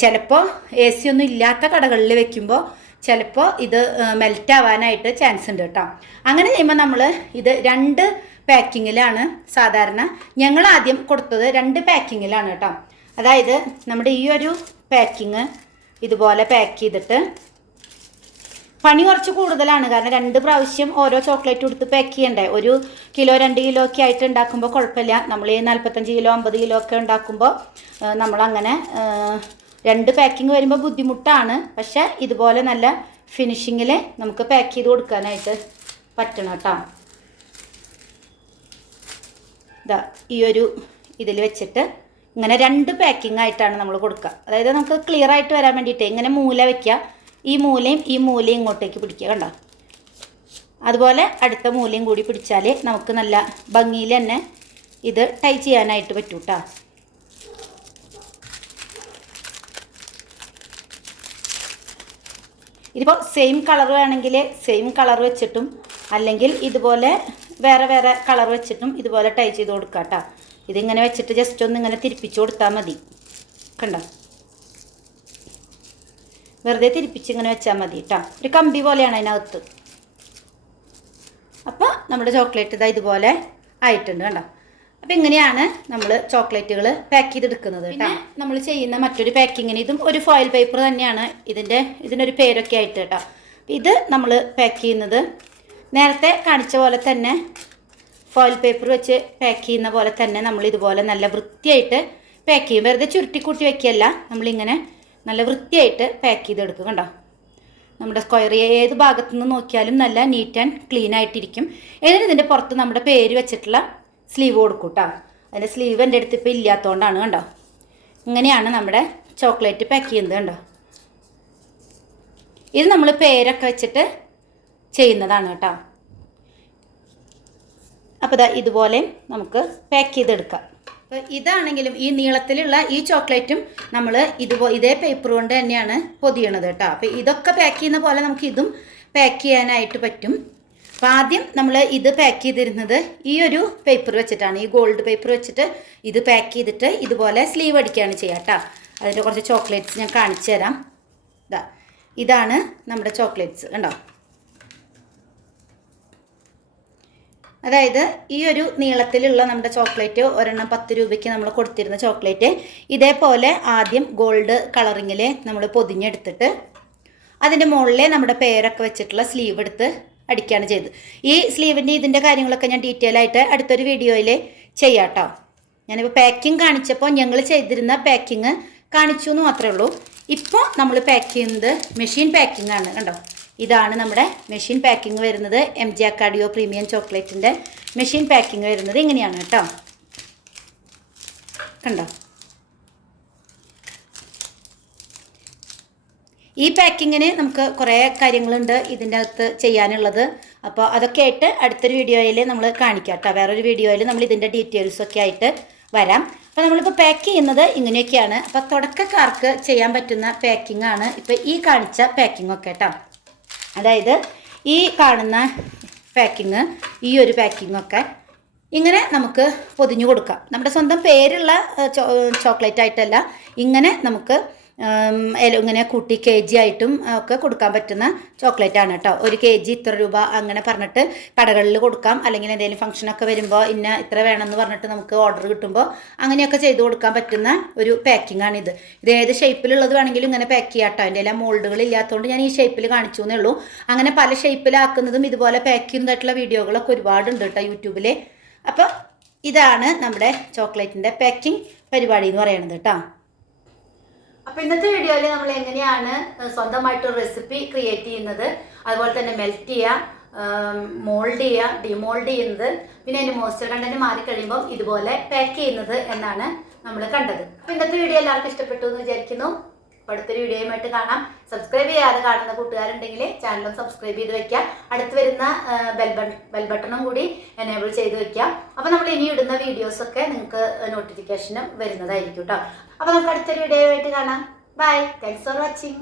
ചിലപ്പോൾ AC ഒന്നും ഇല്ലാത്ത കടകളിൽ വെക്കുമ്പോൾ ചിലപ്പോൾ ഇത് മെൽറ്റ് ആവാനായിട്ട് ചാൻസ് ഉണ്ട് കേട്ടോ. അങ്ങനെ ചെയ്യുമ്പോൾ നമ്മൾ ഇത് 2 പാക്കിങ്ങിലാണ് സാധാരണ ഞങ്ങൾ ആദ്യം കൊടുത്തത്, 2 പാക്കിങ്ങിലാണ് കേട്ടോ. അതായത് നമ്മുടെ ഈ ഒരു പാക്കിങ് ഇതുപോലെ പാക്ക് ചെയ്തിട്ട് പണി കുറച്ച് കൂടുതലാണ്. കാരണം 2 പ്രാവശ്യം ഓരോ ചോക്ലേറ്റ് കൊടുത്ത് പാക്ക് ചെയ്യണ്ടേ. 1 കിലോ 2 കിലോ ഒക്കെ ആയിട്ട് ഉണ്ടാക്കുമ്പോൾ കുഴപ്പമില്ല. നമ്മൾ ഈ 45 കിലോ 50 കിലോ ഒക്കെ ഉണ്ടാക്കുമ്പോൾ നമ്മളങ്ങനെ 2 പാക്കിങ് വരുമ്പോൾ ബുദ്ധിമുട്ടാണ്. പക്ഷേ ഇതുപോലെ നല്ല ഫിനിഷിങ്ങിൽ നമുക്ക് പാക്ക് ചെയ്ത് കൊടുക്കാനായിട്ട് പറ്റണം കേട്ടോ. ഇതാ ഈ ഒരു ഇതിൽ വെച്ചിട്ട് ഇങ്ങനെ 2 പാക്കിംഗ് ആയിട്ടാണ് നമ്മൾ കൊടുക്കുക. അതായത് നമുക്ക് ക്ലിയർ ആയിട്ട് വരാൻ വേണ്ടിയിട്ട് ഇങ്ങനെ മൂല വയ്ക്കുക, ഈ മൂലയും ഇങ്ങോട്ടേക്ക് പിടിക്കുക, കണ്ടോ. അതുപോലെ അടുത്ത മൂലയും കൂടി പിടിച്ചാൽ നമുക്ക് നല്ല ഭംഗിയിൽ തന്നെ ഇത് ടൈ ചെയ്യാനായിട്ട് പറ്റും കേട്ടോ. ഇതിപ്പോൾ സെയിം കളർ വേണമെങ്കിൽ സെയിം കളർ വെച്ചിട്ടും അല്ലെങ്കിൽ ഇതുപോലെ വേറെ വേറെ കളർ വെച്ചിട്ടും ഇതുപോലെ ടൈ ചെയ്ത് കൊടുക്കാം കേട്ടോ. ഇതിങ്ങനെ വെച്ചിട്ട് ജസ്റ്റ് ഒന്ന് ഇങ്ങനെ തിരിപ്പിച്ച് കൊടുത്താൽ മതി, കണ്ടോ. വെറുതെ തിരിപ്പിച്ച് ഇങ്ങനെ വെച്ചാൽ മതി കേട്ടോ. ഒരു കമ്പി പോലെയാണ് അതിനകത്ത്. അപ്പോൾ നമ്മുടെ ചോക്ലേറ്റ് ഇതാ ഇതുപോലെ ആയിട്ടുണ്ട്, കണ്ടോ. അപ്പോൾ ഇങ്ങനെയാണ് നമ്മൾ ചോക്ലേറ്റുകൾ പാക്ക് ചെയ്തെടുക്കുന്നത് കേട്ടോ. നമ്മൾ ചെയ്യുന്ന മറ്റൊരു പാക്കിങ്ങിന് ഇതും ഒരു ഫോയിൽ പേപ്പർ തന്നെയാണ്, ഇതിനൊരു പേരൊക്കെ ആയിട്ട് കേട്ടോ. ഇത് നമ്മൾ പാക്ക് ചെയ്യുന്നത് നേരത്തെ കാണിച്ച പോലെ തന്നെ ഫോയിൽ പേപ്പർ വെച്ച് പാക്ക് ചെയ്യുന്ന പോലെ തന്നെ നമ്മൾ ഇതുപോലെ നല്ല വൃത്തിയായിട്ട് പാക്ക് ചെയ്യും. വെറുതെ ചുരുട്ടിക്കൂട്ടി വയ്ക്കുകയല്ല, നമ്മളിങ്ങനെ നല്ല വൃത്തിയായിട്ട് പാക്ക് ചെയ്തെടുക്കുക, കണ്ടോ. നമ്മുടെ സ്ക്വയർ ഏത് ഭാഗത്തു നിന്ന് നോക്കിയാലും നല്ല നീറ്റ് ആൻഡ് ക്ലീൻ ആയിട്ടിരിക്കും. എന്നിട്ട് ഇതിൻ്റെ പുറത്ത് നമ്മുടെ പേര് വെച്ചിട്ടുള്ള സ്ലീവ് കൊടുക്കും കേട്ടോ. അതിൻ്റെ സ്ലീവ് എൻ്റെ അടുത്ത് ഇപ്പോൾ ഇല്ലാത്തതുകൊണ്ടാണ്, കണ്ടോ. ഇങ്ങനെയാണ് നമ്മുടെ ചോക്ലേറ്റ് പാക്ക് ചെയ്യുന്നത്, കണ്ടോ. ഇത് നമ്മൾ പേരൊക്കെ വെച്ചിട്ട് ചെയ്യുന്നതാണ് കേട്ടോ. അപ്പോൾ ഇതുപോലെ നമുക്ക് പാക്ക് ചെയ്തെടുക്കാം. അപ്പോൾ ഇതാണെങ്കിലും ഈ നീളത്തിലുള്ള ഈ ചോക്ലേറ്റും നമ്മൾ ഇതേ പേപ്പർ കൊണ്ട് തന്നെയാണ് പൊതിയണത് കേട്ടോ. അപ്പോൾ ഇതൊക്കെ പാക്ക് ചെയ്യുന്ന പോലെ നമുക്ക് ഇതും പാക്ക് ചെയ്യാനായിട്ട് പറ്റും. അപ്പോൾ ആദ്യം നമ്മൾ ഇത് പാക്ക് ചെയ്തിരുന്നത് ഈ ഒരു പേപ്പർ വെച്ചിട്ടാണ്, ഈ ഗോൾഡ് പേപ്പർ വെച്ചിട്ട് ഇത് പാക്ക് ചെയ്തിട്ട് ഇതുപോലെ സ്ലീവ് അടിക്കുകയാണ് ചെയ്യുക കേട്ടോ. അതിൻ്റെ കുറച്ച് ചോക്ലേറ്റ്സ് ഞാൻ കാണിച്ചു തരാം. ഇതാണ് നമ്മുടെ ചോക്ലേറ്റ്സ്, കണ്ടോ. അതായത് ഈ ഒരു നീളത്തിലുള്ള നമ്മുടെ ചോക്ലേറ്റ് ഒരെണ്ണം 10 രൂപയ്ക്ക് നമ്മൾ കൊടുത്തിരുന്ന ചോക്ലേറ്റ് ഇതേപോലെ ആദ്യം ഗോൾഡ് കളറിങ്ങിൽ നമ്മൾ പൊതിഞ്ഞെടുത്തിട്ട് അതിൻ്റെ മുകളിൽ നമ്മുടെ പേരൊക്കെ വെച്ചിട്ടുള്ള സ്ലീവ് എടുത്ത് അടിക്കുകയാണ് ചെയ്തത്. ഈ സ്ലീവിൻ്റെ ഇതിൻ്റെ കാര്യങ്ങളൊക്കെ ഞാൻ ഡീറ്റെയിൽ ആയിട്ട് അടുത്തൊരു വീഡിയോയിൽ ചെയ്യാം കേട്ടോ. ഞാനിപ്പോൾ പാക്കിങ് കാണിച്ചപ്പോൾ ഞങ്ങൾ ചെയ്തിരുന്ന പാക്കിങ് കാണിച്ചു എന്ന് മാത്രമേ ഉള്ളൂ. ഇപ്പോൾ നമ്മൾ പാക്ക് ചെയ്യുന്നത് മെഷീൻ പാക്കിംഗ് ആണ്, കണ്ടോ. ഇതാണ് നമ്മുടെ മെഷീൻ പാക്കിംഗ് വരുന്നത്. MG അക്കാഡിയോ പ്രീമിയം ചോക്ലേറ്റിൻ്റെ മെഷീൻ പാക്കിംഗ് വരുന്നത് ഇങ്ങനെയാണ് കേട്ടോ, കണ്ടോ. ഈ പാക്കിങ്ങിന് നമുക്ക് കുറേ കാര്യങ്ങളുണ്ട് ഇതിൻ്റെ അകത്ത് ചെയ്യാനുള്ളത്. അപ്പോൾ അതൊക്കെ ആയിട്ട് അടുത്തൊരു വീഡിയോയിൽ നമ്മൾ കാണിക്കാം കേട്ടോ. വേറൊരു വീഡിയോയിൽ നമ്മൾ ഇതിൻ്റെ ഡീറ്റെയിൽസൊക്കെ ആയിട്ട് വരാം. അപ്പോൾ നമ്മളിപ്പോൾ പാക്ക് ചെയ്യുന്നത് ഇങ്ങനെയൊക്കെയാണ്. അപ്പോൾ തുടക്കക്കാർക്ക് ചെയ്യാൻ പറ്റുന്ന പാക്കിംഗ് ആണ് ഇപ്പോൾ ഈ കാണിച്ച പാക്കിങ്ങൊക്കെ കേട്ടോ. അതായത് ഈ കാണുന്ന പാക്കിങ്, ഈ ഒരു പാക്കിങ്ങൊക്കെ ഇങ്ങനെ നമുക്ക് പൊതിഞ്ഞു കൊടുക്കാം. നമ്മുടെ സ്വന്തം പേരുള്ള ചോക്ലേറ്റ് ആയിട്ടല്ല, ഇങ്ങനെ നമുക്ക് ഇങ്ങനെ കൂട്ടി KG ആയിട്ടും ഒക്കെ കൊടുക്കാൻ പറ്റുന്ന ചോക്ലേറ്റ് ആണ് കേട്ടോ. 1 KG ഇത്ര രൂപ അങ്ങനെ പറഞ്ഞിട്ട് കടകളിൽ കൊടുക്കാം. അല്ലെങ്കിൽ എന്തെങ്കിലും ഫംഗ്ഷനൊക്കെ വരുമ്പോൾ ഇത്ര വേണമെന്ന് പറഞ്ഞിട്ട് നമുക്ക് ഓർഡർ കിട്ടുമ്പോൾ അങ്ങനെയൊക്കെ ചെയ്ത് കൊടുക്കാൻ പറ്റുന്ന ഒരു പാക്കിംഗ് ആണിത്. ഇത് ഏത് ഷേപ്പിലുള്ളത് വേണമെങ്കിലും ഇങ്ങനെ പാക്ക് ചെയ്യാം കേട്ടോ. അതിൻ്റെ എല്ലാം മോൾഡുകൾ ഇല്ലാത്തതുകൊണ്ട് ഞാൻ ഈ ഷേപ്പിൽ കാണിച്ചു എന്നേ ഉള്ളൂ. അങ്ങനെ പല ഷേപ്പിലാക്കുന്നതും ഇതുപോലെ പാക്ക് ചെയ്യുന്നതായിട്ടുള്ള വീഡിയോകളൊക്കെ ഒരുപാടുണ്ട് കേട്ടോ യൂട്യൂബിൽ. അപ്പോൾ ഇതാണ് നമ്മുടെ ചോക്ലേറ്റിൻ്റെ പാക്കിംഗ് പരിപാടി എന്ന് പറയുന്നത് കേട്ടോ. അപ്പോൾ ഇന്നത്തെ വീഡിയോയിൽ നമ്മൾ എങ്ങനെയാണ് സ്വന്തമായിട്ട് റെസിപ്പി ക്രിയേറ്റ് ചെയ്യുന്നത്, അതുപോലെ തന്നെ മെൽറ്റ് ചെയ്യുക, മോൾഡ് ചെയ്യുക, ഡിമോൾഡ് ചെയ്യുന്നത്, പിന്നെ അതിൻ്റെ മോയ്സ്ചർ കണ്ടന്റ് മാറിക്കഴിയുമ്പോൾ ഇതുപോലെ പാക്ക് ചെയ്യുന്നത് എന്നാണ് നമ്മൾ കണ്ടത്. അപ്പോൾ ഇന്നത്തെ വീഡിയോ എല്ലാവർക്കും ഇഷ്ടപ്പെട്ടു എന്ന് വിചാരിക്കുന്നു. അടുത്തൊരു വീഡിയോയുമായിട്ട് കാണാം. സബ്സ്ക്രൈബ് ചെയ്യാതെ കാണുന്ന കൂട്ടുകാരുണ്ടെങ്കിൽ ചാനലും സബ്സ്ക്രൈബ് ചെയ്ത് വെക്കുക. അടുത്ത് വരുന്ന ബെൽ ബട്ടണും കൂടി എനേബിൾ ചെയ്ത് വെക്കുക. അപ്പോൾ നമ്മൾ ഇനി ഇടുന്ന വീഡിയോസൊക്കെ നിങ്ങൾക്ക് നോട്ടിഫിക്കേഷനും വരുന്നതായിരിക്കും കേട്ടോ. അപ്പോൾ നമുക്ക് അടുത്തൊരു വീഡിയോയുമായിട്ട് കാണാം. ബൈ. Thanks for watching.